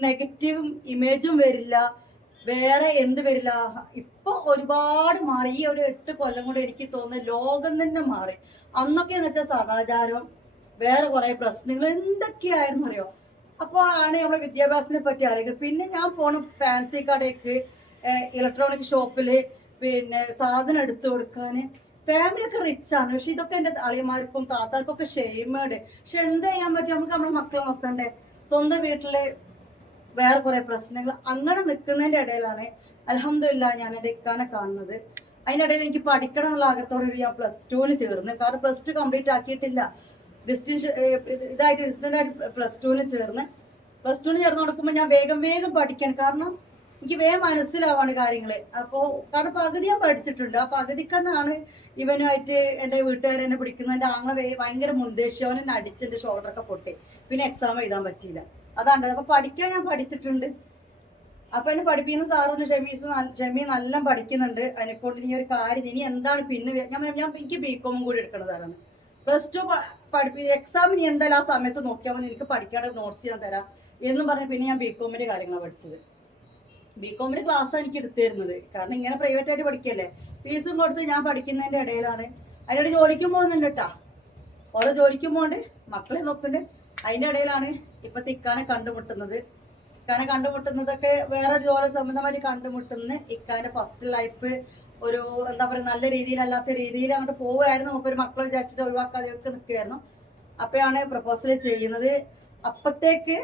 നെഗറ്റീവും ഇമേജും വരില്ല, വേറെ എന്ത് വരില്ല. ഇപ്പോൾ ഒരുപാട് മാറി. ഈ ഒരു 8 കൊല്ലം കൊണ്ട് എനിക്ക് തോന്നുന്നത് ലോകം തന്നെ മാറി. അന്നൊക്കെയെന്ന് വെച്ചാൽ സദാചാരം, വേറെ കുറേ പ്രശ്നങ്ങൾ എന്തൊക്കെയായിരുന്നു അറിയോ. അപ്പോൾ ആണ് നമ്മുടെ വിദ്യാഭ്യാസത്തിനെ പറ്റി അറിയുന്നത്. പിന്നെ ഞാൻ പോണ ഫാൻസി കടയ്ക്ക്, ഇലക്ട്രോണിക് ഷോപ്പിൽ പിന്നെ സാധനം എടുത്തു കൊടുക്കാൻ. ഫാമിലിയൊക്കെ റിച്ചാണ്, പക്ഷെ ഇതൊക്കെ എൻ്റെ അളിയന്മാർക്കും താത്താർക്കും ഒക്കെ ഷെയിമേഡ്. പക്ഷെ എന്ത് ചെയ്യാൻ പറ്റും, നമുക്ക് നമ്മളെ മക്കളെ നോക്കണ്ടേ. സ്വന്തം വീട്ടിൽ വേറെ കുറേ പ്രശ്നങ്ങൾ. അങ്ങനെ നിൽക്കുന്നതിൻ്റെ ഇടയിലാണ് അൽഹംദുലില്ലാഹ് ഞാൻ എൻ്റെ ഇക്കാനെ കാണുന്നത്. അതിൻ്റെ ഇടയിൽ എനിക്ക് പഠിക്കണം എന്നുള്ള ആഗ്രഹത്തോടുകൂടി ഞാൻ +2 ചേർന്ന്. കാരണം +2 കംപ്ലീറ്റ് ആക്കിയിട്ടില്ല, ഡിസ്റ്റൻ്റായിട്ട് +2 ചേർന്ന്. +2 ചേർന്ന് കൊടുക്കുമ്പോൾ ഞാൻ വേഗം പഠിക്കണം. കാരണം എനിക്ക് വേഗം മനസ്സിലാവാണ് കാര്യങ്ങൾ. അപ്പോൾ കാരണം പകുതി ഞാൻ പഠിച്ചിട്ടുണ്ട്. ആ പകുതിക്കെന്നാണ് ഇവനുമായിട്ട് എൻ്റെ വീട്ടുകാരെന്നെ പിടിക്കുന്നത്. എൻ്റെ ആങ്ങളെ ഭയങ്കര മുൻദേശം, എന്നെ അടിച്ച് എൻ്റെ ഷോൾഡറൊക്കെ പൊട്ടി. പിന്നെ എക്സാം എഴുതാൻ പറ്റിയില്ല. അതാണ്. അപ്പോൾ പഠിക്കാൻ ഞാൻ പഠിച്ചിട്ടുണ്ട്. അപ്പൊ എന്നെ പഠിപ്പിക്കുന്ന സാറിന് ഷെമി നല്ല പഠിക്കുന്നുണ്ട്, അതിനെക്കൊണ്ട് ഇനി ഒരു കാര്യം ഇനി എന്താണ് പിന്നെ എനിക്ക് ബികോമും കൂടി എടുക്കേണ്ടതാണ്. +2 എക്സാമിന് എന്തായാലും ആ സമയത്ത് നോക്കിയാൽ മതി, എനിക്ക് പഠിക്കാതെ നോട്ട്സ് ഞാൻ തരാം എന്നും പറഞ്ഞ് പിന്നെ ഞാൻ ബികോമിന്റെ കാര്യങ്ങളാണ് പഠിച്ചത്. ബികോമിന്റെ ക്ലാസ് എനിക്ക് എടുത്തിരുന്നത്, കാരണം ഇങ്ങനെ പ്രൈവറ്റ് ആയിട്ട് പഠിക്കല്ലേ, ഫീസും കൊടുത്ത് ഞാൻ പഠിക്കുന്നതിന്റെ ഇടയിലാണ്. അതിനിടെ ജോലിക്കും പോകുന്നുണ്ട് കേട്ടാ, ഓരോ ജോലിക്കും പോകണ്ട്, മക്കളെ നോക്കുന്നുണ്ട്. അതിന്റെ ഇടയിലാണ് ഇപ്പൊ ഇക്കാനെ കണ്ടുമുട്ടുന്നത്. ഇക്കാനെ കണ്ടുമുട്ടുന്നതൊക്കെ വേറെ ജോലി സംബന്ധമായിട്ട് കണ്ടുമുട്ടുന്ന ഇക്കാന്റെ ഫസ്റ്റ് ലൈഫ് ഒരു എന്താ പറയുക നല്ല രീതിയിലല്ലാത്ത രീതിയിൽ അങ്ങോട്ട് പോവുകയായിരുന്നു. ഒരു മക്കളെ വിചാരിച്ചിട്ട് ഒഴിവാക്കാതെ നിൽക്കുകയായിരുന്നു. അപ്പോഴാണ് പ്രപ്പോസൽ ചെയ്യുന്നത്. അപ്പത്തേക്ക്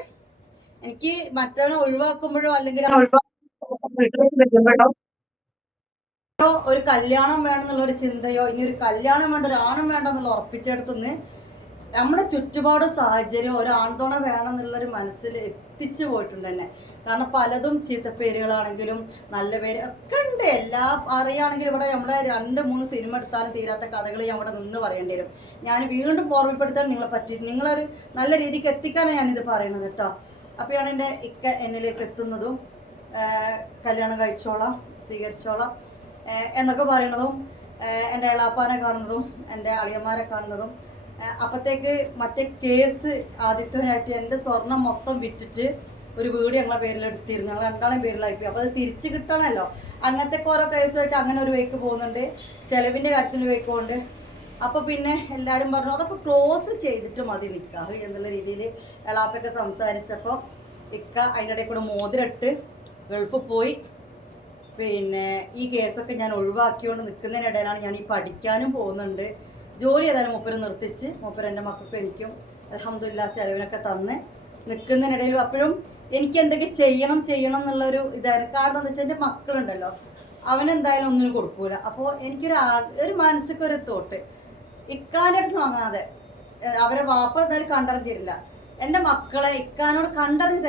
എനിക്ക് മറ്റൊരാളെ ഒഴിവാക്കുമ്പോഴോ അല്ലെങ്കിൽ ഒരു കല്യാണം വേണമെന്നുള്ള ഒരു ചിന്തയോ ഇനി ഒരു കല്യാണം വേണ്ട ഒരു ആണും വേണ്ട എന്നുള്ള ഉറപ്പിച്ചെടുത്തുനിന്ന് നമ്മുടെ ചുറ്റുപാട് സാഹചര്യം ഒരു ആൺതുണ വേണമെന്നുള്ളൊരു മനസ്സിൽ എത്തിച്ചു പോയിട്ടുണ്ട് തന്നെ. കാരണം പലതും ചീത്തപ്പേരുകളാണെങ്കിലും നല്ല പേര് ഒക്കെ ഉണ്ട്. എല്ലാം അറിയുകയാണെങ്കിൽ ഇവിടെ നമ്മളെ 2-3 സിനിമ എടുത്താലും തീരാത്ത കഥകൾ ഞാൻ ഇവിടെ നിന്ന് പറയേണ്ടി വരും. ഞാൻ വീണ്ടും ഓർമ്മപ്പെടുത്താൻ നിങ്ങളെ പറ്റി നിങ്ങളൊരു നല്ല രീതിക്ക് എത്തിക്കാനാണ് ഞാനിത് പറയുന്നത് കേട്ടോ. അപ്പോഴാണ് എൻ്റെ ഇക്ക എന്നിലേക്ക് എത്തുന്നതും കല്യാണം കഴിച്ചോളാം, സ്വീകരിച്ചോളാം എന്നൊക്കെ പറയണതും, എൻ്റെ ഇളാപ്പാനെ കാണുന്നതും എൻ്റെ അളിയന്മാരെ കാണുന്നതും. അപ്പത്തേക്ക് മറ്റേ കേസ് ആദിത്യനായിട്ട് എൻ്റെ സ്വർണം മൊത്തം വിറ്റിട്ട് ഒരു വീട് ഞങ്ങളെ പേരിലെടുത്തിരുന്നു. ഞങ്ങൾ രണ്ടാളെയും പേരിലായിപ്പോയി. അപ്പോൾ അത് തിരിച്ച് കിട്ടണമല്ലോ. അങ്ങനത്തെ ഓരോ കേസുമായിട്ട് അങ്ങനെ ഒരു വേക്ക് പോകുന്നുണ്ട്, ചിലവിൻ്റെ കാര്യത്തിന് വേക്ക് പോകുന്നുണ്ട്. അപ്പോൾ പിന്നെ എല്ലാവരും പറഞ്ഞു അതൊക്കെ ക്ലോസ് ചെയ്തിട്ട് മതി നിൽക്കാം എന്നുള്ള രീതിയിൽ എളാപ്പൊക്കെ സംസാരിച്ചപ്പോൾ ഇക്ക അതിനിടയിൽ കൂടെ മോതിരട്ട് ഗൾഫിൽ പോയി. പിന്നെ ഈ കേസൊക്കെ ഞാൻ ഒഴിവാക്കിക്കൊണ്ട് നിൽക്കുന്നതിനിടയിലാണ് ഞാൻ ഈ പഠിക്കാനും പോകുന്നുണ്ട്. ജോലി ഏതായാലും മൂപ്പര് നിർത്തിച്ച് എൻ്റെ മക്കൾക്കും എനിക്കും അൽഹംദുലില്ലാഹ് ചിലവിനൊക്കെ തന്ന് നിൽക്കുന്നതിനിടയിലും അപ്പോഴും എനിക്ക് എന്തൊക്കെ ചെയ്യണം എന്നുള്ളൊരു ഇതായിരുന്നു. കാരണം എന്താ വെച്ചാൽ എൻ്റെ മക്കളുണ്ടല്ലോ, അവനെന്തായാലും ഒന്നിനും കൊടുക്കൂല. അപ്പോൾ എനിക്കൊരു മനസ്സിക്കൊരു തോട്ട്, ഇക്കാൻ്റെ അടുത്ത് വാങ്ങാതെ അവരെ വാപ്പ എന്തായാലും കണ്ടറിഞ്ഞിരില്ല. എൻ്റെ മക്കളെ ഇക്കാനോട് കണ്ടറിഞ്ഞ്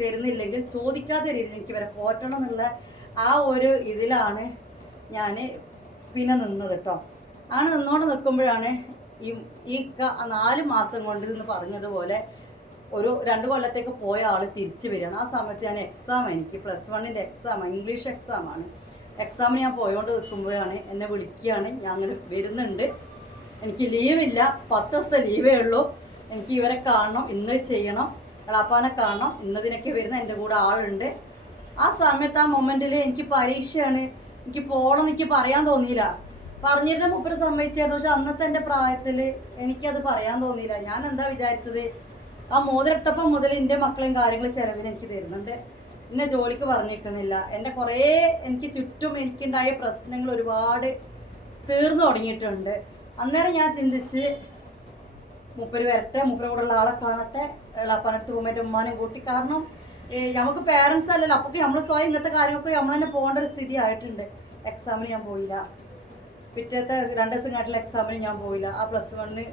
തരുന്നില്ലെങ്കിൽ ചോദിക്കാത്ത രീതിയിൽ എനിക്ക് വരെ പോറ്റണം എന്നുള്ള ആ ഒരു ഇതിലാണ് ഞാൻ പിന്നെ നിന്നത് കേട്ടോ. നിന്നുകൊണ്ട് നിൽക്കുമ്പോഴാണ് ഈ 4 മാസം കൊണ്ട് എന്ന് പറഞ്ഞതുപോലെ ഒരു 2 കൊല്ലത്തേക്ക് പോയ ആൾ തിരിച്ചു വരികയാണ്. ആ സമയത്ത് ഞാൻ എനിക്ക് +1 എക്സാം, ഇംഗ്ലീഷ് എക്സാമാണ്. എക്സാമിന് ഞാൻ പോയോണ്ട് നിൽക്കുമ്പോഴാണ് എന്നെ വിളിക്കുകയാണ്, ഞാൻ അങ്ങനെ വരുന്നുണ്ട്, എനിക്ക് ലീവില്ല, 10 ദിവസത്തെ ലീവേ ഉള്ളൂ, എനിക്ക് ഇവരെ കാണണം, ഇന്ന് ചെയ്യണം, എളാപ്പാനെ കാണണം, ഇന്നതിനൊക്കെ വരുന്ന എൻ്റെ കൂടെ ആളുണ്ട്. ആ സമയത്ത് ആ മൊമെൻറ്റിൽ എനിക്ക് പരീക്ഷയാണ്, എനിക്ക് പോകണം എനിക്ക് പറയാൻ തോന്നിയില്ല. പറഞ്ഞിരുന്ന മൂപ്പര് സമ്മതിച്ചായിരുന്നു. പക്ഷെ അന്നത്തെ എൻ്റെ പ്രായത്തിൽ എനിക്കത് പറയാൻ തോന്നിയില്ല. ഞാൻ എന്താ വിചാരിച്ചത്, ആ മോതിരട്ടപ്പം മുതൽ എൻ്റെ മക്കളെയും കാര്യങ്ങളും ചിലവിന് എനിക്ക് തരുന്നുണ്ട്, എന്നെ ജോലിക്ക് പറഞ്ഞേക്കണില്ല. എൻ്റെ കുറേ എനിക്ക് ചുറ്റും എനിക്കുണ്ടായ പ്രശ്നങ്ങൾ ഒരുപാട് തീർന്നു തുടങ്ങിയിട്ടുണ്ട്. അന്നേരം ഞാൻ ചിന്തിച്ച് മൂപ്പര് വരട്ടെ, മൂപ്പര് കൂടെ ഉള്ള ആളെ കാണട്ടെ, എളാപ്പാനടുത്ത് റൂമേറ്റ് ഉമ്മാനെയും കൂട്ടി. കാരണം നമുക്ക് പേരൻസ് അല്ലല്ലോ, അപ്പോൾ നമ്മൾ സ്വയം ഇങ്ങനത്തെ കാര്യങ്ങളൊക്കെ നമ്മൾ തന്നെ പോകേണ്ട ഒരു സ്ഥിതി ആയിട്ടുണ്ട്. എക്സാമിന് ഞാൻ പോയില്ല, പിറ്റേത്തെ 2 ദിവസം കഴിഞ്ഞിട്ടുള്ള എക്സാമിന് ഞാൻ പോയില്ല. ആ +1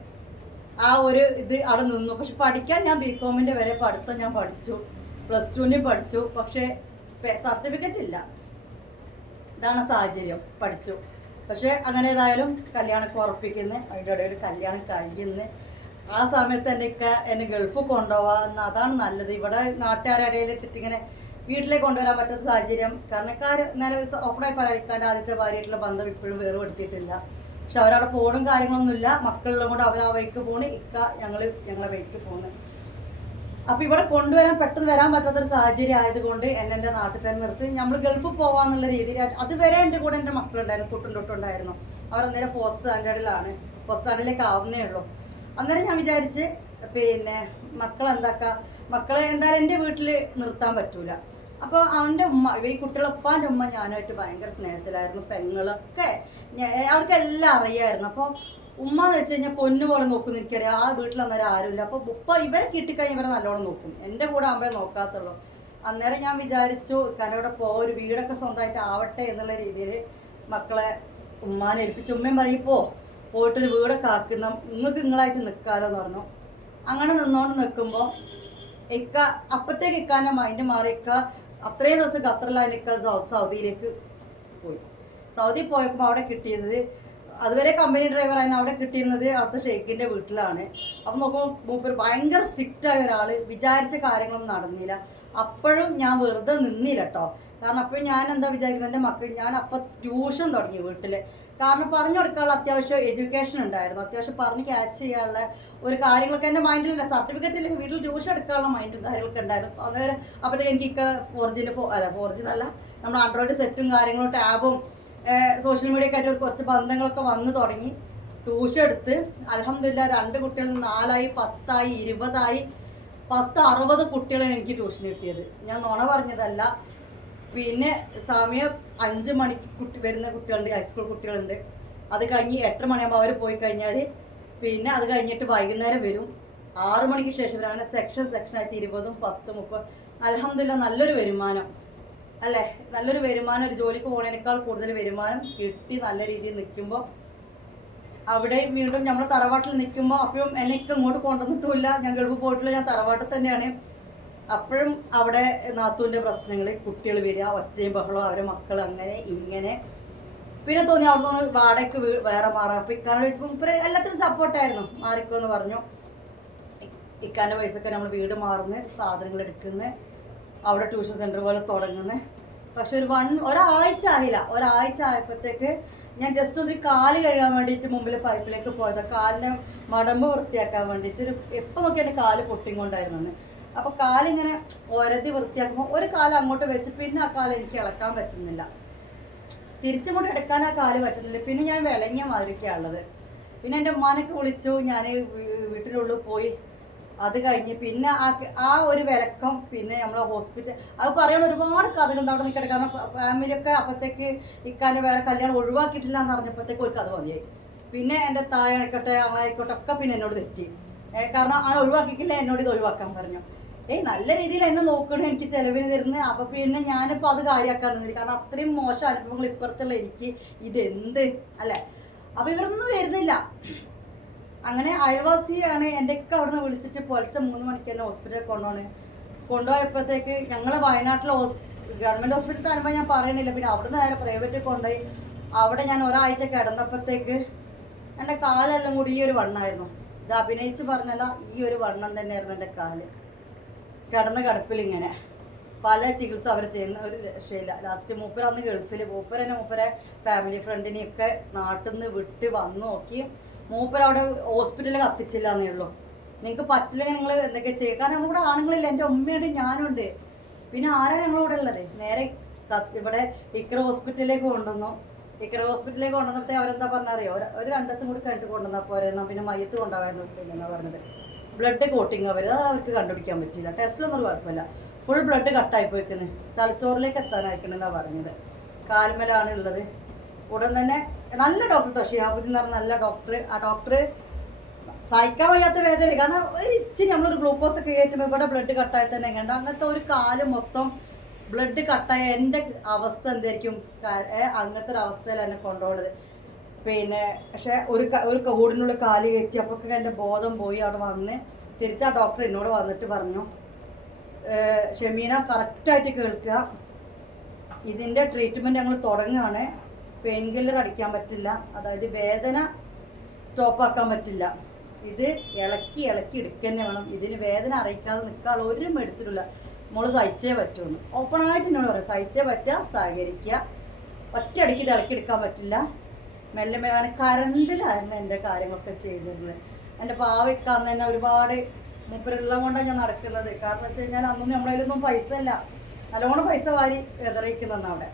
ആ ഒരു ഇത് അവിടെ നിന്നു. പക്ഷെ പഠിക്കാൻ ഞാൻ ബികോമിൻ്റെ വരെ പഠിത്തം ഞാൻ പഠിച്ചു, +2 പഠിച്ചു. പക്ഷേ സർട്ടിഫിക്കറ്റ് ഇല്ല, ഇതാണ് സാഹചര്യം. പഠിച്ചു, പക്ഷേ അങ്ങനെ ഏതായാലും കല്യാണമൊക്കെ ഉറപ്പിക്കുന്നു. അതിൻ്റെ ഇടയിൽ കല്യാണം കഴിയുന്നു. ആ സമയത്ത് എന്നെ ഗൾഫ് കൊണ്ടുപോകാമെന്ന്, അതാണ് നല്ലത്. ഇവിടെ നാട്ടുകാരിടയിലിട്ടിട്ട് ഇങ്ങനെ വീട്ടിലേക്ക് കൊണ്ടുവരാൻ പറ്റാത്ത സാഹചര്യം. കാരണം ഓപ്പണായി പറയാൻ ആദ്യത്തെ ഭാര്യയായിട്ടുള്ള ബന്ധം ഇപ്പോഴും വേർപെടുത്തിയിട്ടില്ല. പക്ഷെ അവരവിടെ പോണും കാര്യങ്ങളൊന്നുമില്ല, മക്കളെല്ലാം കൊണ്ട് അവർ ആ വഴിക്ക് പോണ്, ഞങ്ങളെ വഴിക്ക് പോണ്. അപ്പോൾ ഇവിടെ കൊണ്ടുവരാൻ പെട്ടെന്ന് വരാൻ പറ്റാത്തൊരു സാഹചര്യം ആയതുകൊണ്ട് എൻ്റെ നാട്ടിൽ തന്നെ നിർത്തി നമ്മൾ ഗൾഫിൽ പോകാന്നുള്ള രീതിയിൽ. അതുവരെ എൻ്റെ കൂടെ എൻ്റെ മക്കളുണ്ടായിരുന്നു, തൊട്ടുണ്ടായിരുന്നു. അവർ അന്നേരം 4th സ്റ്റാൻഡേർഡിലാണ്, 4th സ്റ്റാൻഡേർഡിലേക്ക് ആവുന്നേ ഉള്ളൂ. അന്നേരം ഞാൻ വിചാരിച്ച് പിന്നെ മക്കളെ എന്തായാലും എൻ്റെ വീട്ടിൽ നിർത്താൻ പറ്റൂല. അപ്പോൾ അവൻ്റെ ഉമ്മ, ഈ കുട്ടികളെ ഉപ്പാൻ്റെ ഉമ്മ ഞാനുമായിട്ട് ഭയങ്കര സ്നേഹത്തിലായിരുന്നു. പെങ്ങളൊക്കെ അവർക്കെല്ലാം അറിയായിരുന്നു. അപ്പോൾ ഉമ്മ എന്ന് വെച്ച് കഴിഞ്ഞാൽ പൊന്നു പോലെ നോക്കും, എനിക്കറിയാം. ആ വീട്ടിൽ അന്നേരം ആരുമില്ല. അപ്പോൾ ഉപ്പ ഇവരെ കിട്ടിക്കഴിഞ്ഞാൽ ഇവരെ നല്ലോണം നോക്കും, എൻ്റെ കൂടെ ആകുമ്പോഴേ നോക്കാത്തുള്ളൂ. അന്നേരം ഞാൻ വിചാരിച്ചു കനവിടെ ഒരു വീടൊക്കെ സ്വന്തമായിട്ട് ആവട്ടെ എന്നുള്ള രീതിയിൽ മക്കളെ ഉമ്മാനെ ഏൽപ്പിച്ചു. ഉമ്മയും പറയും പോയിട്ടൊരു വീടൊക്കെ ആക്കുന്ന, നിങ്ങൾക്ക് നിങ്ങളായിട്ട് നിൽക്കാമല്ലോ എന്ന് പറഞ്ഞു. അങ്ങനെ നിന്നുകൊണ്ട് നിൽക്കുമ്പോൾ അപ്പത്തേക്ക് ഇക്കാൻ്റെ മൈൻഡ് മാറി. അത്രയും ദിവസം ഖത്തറിലാണ് സൗദിയിലേക്ക് പോയി. സൗദി പോയപ്പോൾ അവിടെ കിട്ടിയത്, അതുവരെ കമ്പനി ഡ്രൈവറായിരുന്നു, അവിടെ കിട്ടിയിരുന്നത് അവിടുത്തെ ഷെയ്ഖിൻ്റെ വീട്ടിലാണ്. അപ്പം നോക്കുമ്പോൾ മൂപ്പർ ഭയങ്കര സ്ട്രിക്റ്റായ ഒരാൾ, വിചാരിച്ച കാര്യങ്ങളൊന്നും നടന്നില്ല. അപ്പോഴും ഞാൻ വെറുതെ നിന്നില്ല കേട്ടോ. കാരണം അപ്പോഴും ഞാൻ എന്താ വിചാരിക്കുന്നത്, എൻ്റെ മക്കൾ ഞാൻ അപ്പം ട്യൂഷൻ തുടങ്ങി വീട്ടിൽ. കാരണം പറഞ്ഞു കൊടുക്കാനുള്ള അത്യാവശ്യം എഡ്യൂക്കേഷൻ ഉണ്ടായിരുന്നു, അത്യാവശ്യം പറഞ്ഞ് ക്യാച്ച് ചെയ്യാനുള്ള ഒരു കാര്യങ്ങളൊക്കെ എൻ്റെ മൈൻഡിലില്ല. സർട്ടിഫിക്കറ്റ് ഇല്ലെങ്കിൽ വീട്ടിൽ ട്യൂഷൻ എടുക്കാനുള്ള മൈൻഡും കാര്യങ്ങളൊക്കെ ഉണ്ടായിരുന്നു. അന്നേരം അപ്പോഴത്തേക്ക് എനിക്കൊക്കെ 4G നല്ല നമ്മുടെ ആൻഡ്രോയിഡ് സെറ്റും കാര്യങ്ങളും ടാബും സോഷ്യൽ മീഡിയ ഒക്കെ ആയിട്ട് കുറച്ച് ബന്ധങ്ങളൊക്കെ വന്നു തുടങ്ങി. ട്യൂഷൻ എടുത്ത് അൽഹംദുലില്ലാ 2 കുട്ടികളിൽ 4ആയി, 10ആയി, 20ആയി, 60 കുട്ടികളാണ് എനിക്ക് ട്യൂഷൻ കിട്ടിയത്. ഞാൻ നുണ പറഞ്ഞതല്ല. പിന്നെ സമയം 5 മണിക്ക് വരുന്ന കുട്ടികളുണ്ട്, ഹൈസ്കൂൾ കുട്ടികളുണ്ട്. അത് കഴിഞ്ഞ് 8 മണിയാകുമ്പോൾ അവർ പോയി കഴിഞ്ഞാൽ പിന്നെ അത് കഴിഞ്ഞിട്ട് വൈകുന്നേരം വരും. 6 മണിക്ക് ശേഷം വരും. അങ്ങനെ സെക്ഷനായിട്ട് 20, 10, 30. അൽഹംദുലില്ലാ നല്ലൊരു വരുമാനം അല്ലേ, നല്ലൊരു വരുമാനം. ഒരു ജോലിക്ക് പോകുന്നതിനേക്കാൾ കൂടുതൽ വരുമാനം കിട്ടി നല്ല രീതിയിൽ നിൽക്കുമ്പോൾ. അവിടെ വീണ്ടും നമ്മൾ തറവാട്ടിൽ നിൽക്കുമ്പോൾ അപ്പോഴും എന്നെയൊക്കെ ഇങ്ങോട്ട് കൊണ്ടുവന്നിട്ടുമില്ല. ഞാൻ ഗൾഫ് പോയിട്ടില്ല, ഞാൻ തറവാട്ടിൽ തന്നെയാണ്. അപ്പോഴും അവിടെ നാത്തൂൻ്റെ പ്രശ്നങ്ങൾ, കുട്ടികൾ വരിക, ഒച്ചയും ബഹളവും, അവരെ മക്കൾ അങ്ങനെ ഇങ്ങനെ. പിന്നെ തോന്നി അവിടെ നിന്ന് വാടകയ്ക്ക് വേറെ മാറാം. അപ്പോൾ ഇക്കാനോട് ചോദിച്ചപ്പോൾ ഇപ്പം എല്ലാത്തിനും സപ്പോർട്ടായിരുന്നു. മാറിക്കോ എന്ന് പറഞ്ഞു. ഇക്കാൻ്റെ പൈസയൊക്കെ നമ്മൾ വീട് മാറുന്നു, സാധനങ്ങൾ എടുക്കുന്നു, അവിടെ ട്യൂഷൻ സെൻറ്റർ പോലെ തുടങ്ങുന്നു. പക്ഷെ ഒരാഴ്ച ആയില്ല. ഒരാഴ്ച ആയപ്പോഴത്തേക്ക് ഞാൻ ജസ്റ്റ് ഒരു കാല് കഴുകാൻ വേണ്ടിയിട്ട് മുമ്പിൽ പൈപ്പിലേക്ക് പോയത്, കാലിനെ മടമ്പ് വൃത്തിയാക്കാൻ വേണ്ടിയിട്ട്. എപ്പോൾ നോക്കി എൻ്റെ കാല് പൊട്ടിക്കൊണ്ടായിരുന്നു. അപ്പോൾ കാലിങ്ങനെ ഒരതി വൃത്തിയാക്കുമ്പോൾ ഒരു കാലം അങ്ങോട്ട് വെച്ച് പിന്നെ ആ കാലം എനിക്ക് ഇളക്കാൻ പറ്റുന്നില്ല, തിരിച്ചങ്ങോട്ട് എടുക്കാൻ ആ കാല് പറ്റുന്നില്ല. പിന്നെ ഞാൻ വിലങ്ങിയ മാതിരിക്കാണുള്ളത്. പിന്നെ എൻ്റെ ഉമ്മാനൊക്കെ വിളിച്ചു, ഞാൻ വീട്ടിനുള്ളിൽ പോയി. അത് കഴിഞ്ഞ് പിന്നെ ആ ഒരു വിലക്കം. പിന്നെ നമ്മളെ ഹോസ്പിറ്റൽ അത് പറയാൻ ഒരുപാട് കഥകളുണ്ട് അവിടെ നിൽക്കട്ടെ. കാരണം ഫാമിലിയൊക്കെ അപ്പോഴത്തേക്ക് ഇക്കാൻ്റെ വേറെ കല്യാണം ഒഴിവാക്കിയിട്ടില്ല എന്ന് പറഞ്ഞപ്പോഴത്തേക്ക് ഒരു കഥ മതിയായി. പിന്നെ എൻ്റെ താഴെ ആയിക്കോട്ടെ അവളായിക്കോട്ടെ ഒക്കെ പിന്നെ എന്നോട് തെറ്റി. കാരണം ആ ഒഴിവാക്കിക്കില്ല, എന്നോട് ഇത് ഒഴിവാക്കാൻ പറഞ്ഞു. നല്ല രീതിയിൽ എന്നെ നോക്കണം, എനിക്ക് ചിലവിന് തരുന്നത്. അപ്പോൾ പിന്നെ ഞാനിപ്പോൾ അത് കാര്യമാക്കാൻ നിന്നില്ല. കാരണം അത്രയും മോശം അനുഭവങ്ങൾ ഇപ്പുറത്തുള്ള എനിക്ക് ഇതെന്ത് അല്ലേ. അപ്പോൾ ഇവരൊന്നും വരുന്നില്ല. അങ്ങനെ അയൽവാസിയാണ് എൻ്റെയൊക്കെ അവിടെ നിന്ന് വിളിച്ചിട്ട് പുലർച്ചെ 3 മണിക്ക് തന്നെ ഹോസ്പിറ്റലിൽ കൊണ്ടുപോയപ്പോഴത്തേക്ക് ഞങ്ങൾ വയനാട്ടിലെ ഗവൺമെൻറ് ഹോസ്പിറ്റലിൽ അനുഭവം ഞാൻ പറയണില്ല. പിന്നെ അവിടെ നിന്ന് നേരെ പ്രൈവറ്റിൽ കൊണ്ടുപോയി. അവിടെ ഞാൻ ഒരാഴ്ച കിടന്നപ്പോഴത്തേക്ക് എൻ്റെ കാലെല്ലാം കൂടി ഈ ഒരു വണ്ണമായിരുന്നു. ഇത് അഭിനയിച്ച് പറഞ്ഞല്ല, ഈ ഒരു വണ്ണം തന്നെയായിരുന്നു എൻ്റെ കാല്. കിടന്ന കിടപ്പിലിങ്ങനെ പല ചികിത്സ അവർ ചെയ്യുന്ന ഒരു രക്ഷയില്ല. ലാസ്റ്റ് മൂപ്പർ അന്ന് ഗൾഫിൽ, മൂപ്പരെ ഫാമിലി ഫ്രണ്ടിനെയൊക്കെ നാട്ടിൽ നിന്ന് വിട്ട് വന്നു നോക്കി. മൂപ്പർ അവിടെ ഹോസ്പിറ്റലിൽ കത്തിച്ചില്ല എന്നേ ഉള്ളൂ. നിങ്ങൾക്ക് പറ്റില്ലെങ്കിൽ നിങ്ങൾ എന്തൊക്കെ ചെയ്യുക. കാരണം നമ്മളിവിടെ ആണുങ്ങളില്ല, എൻ്റെ ഉമ്മയുണ്ട്, ഞാനുണ്ട്. പിന്നെ ആരാണ് ഞങ്ങളിവിടെ ഉള്ളത്? നേരെ ഇവിടെ ഇക്ര ഹോസ്പിറ്റലിലേക്ക് കൊണ്ടുവന്നു. ഇക്ര ഹോസ്പിറ്റലിലേക്ക് കൊണ്ടുവന്നിട്ട് അവരെന്താ പറഞ്ഞറിയോ, ഒരു 2 ദിവസം കൂടി കഴിഞ്ഞിട്ട് കൊണ്ടുവന്നാൽ പോരെ, എന്നാൽ പിന്നെ മയ്യത്ത് കൊണ്ടുപോകാമെന്നാണ് പറഞ്ഞത്. ബ്ലഡ് കോട്ടിങ് അത് അവർക്ക് കണ്ടുപിടിക്കാൻ പറ്റില്ല. ടെസ്റ്റിലൊന്നും കുഴപ്പമില്ല. ഫുൾ ബ്ലഡ് കട്ടായി പോയിക്കുന്നത്, തലച്ചോറിലേക്ക് എത്താനായിക്കണെന്നാണ് പറഞ്ഞത്. കാൽമലാണ് ഉള്ളത്. ഉടൻ തന്നെ നല്ല ഡോക്ടർ ഷിഹാബുദ്ദീൻ എന്ന് പറഞ്ഞ നല്ല ഡോക്ടർ. ആ ഡോക്ടർ സഹിക്കാൻ വയ്യാത്ത വേദന. കാരണം ഒരു ഇച്ചിരി നമ്മളൊരു ഗ്ലൂക്കോസ് ഒക്കെ കയറ്റുമ്പോൾ ഇവിടെ ബ്ലഡ് കട്ടായി തന്നെ കണ്ട അങ്ങനത്തെ ഒരു കാല് മൊത്തം ബ്ലഡ് കട്ടായ എൻ്റെ അവസ്ഥ എന്തായിരിക്കും? അങ്ങനത്തെ ഒരു അവസ്ഥയിൽ എന്നെ കൊണ്ടുപോകുന്നത്. പിന്നെ പക്ഷേ ഒരു കൂടിനുള്ള കാല് കയറ്റി. അപ്പോൾ എൻ്റെ ബോധം പോയി. അവിടെ വന്ന് തിരിച്ച് ആ ഡോക്ടർ എന്നോട് വന്നിട്ട് പറഞ്ഞു, ഷെമീന കറക്റ്റായിട്ട് കേൾക്കുക, ഇതിൻ്റെ ട്രീറ്റ്മെൻറ്റ് ഞങ്ങൾ തുടങ്ങുകയാണ്. പെയിൻ കില്ലർ അടിക്കാൻ പറ്റില്ല, അതായത് വേദന സ്റ്റോപ്പാക്കാൻ പറ്റില്ല. ഇത് ഇളക്കി എടുക്കുക തന്നെ വേണം. ഇതിന് വേദന അറിയിക്കാതെ നിൽക്കാനുള്ള ഒരു മെഡിസിനില്ല. മോള് സഹിച്ചേ പറ്റുമെന്ന് ഓപ്പണായിട്ട് എന്നോട് പറയാം. സഹിച്ചേ പറ്റുക, സഹകരിക്കുക. ഒറ്റയടിക്ക് ഇത് ഇളക്കിയെടുക്കാൻ പറ്റില്ല. മെല്ലെ കറണ്ടിലായിരുന്നു എൻ്റെ കാര്യങ്ങളൊക്കെ ചെയ്തിരുന്നത്. എൻ്റെ പാവയ്ക്കാന്ന് തന്നെ ഒരുപാട് മൂപ്പരുള്ളത് കൊണ്ടാണ് ഞാൻ നടക്കുന്നത്. കാരണം വെച്ച് കഴിഞ്ഞാൽ അന്നൊന്നും നമ്മളതിലൊന്നും പൈസ ഇല്ല. നല്ലോണം പൈസ വാരി വിതറിയിക്കുന്നതാണ് അവിടെ.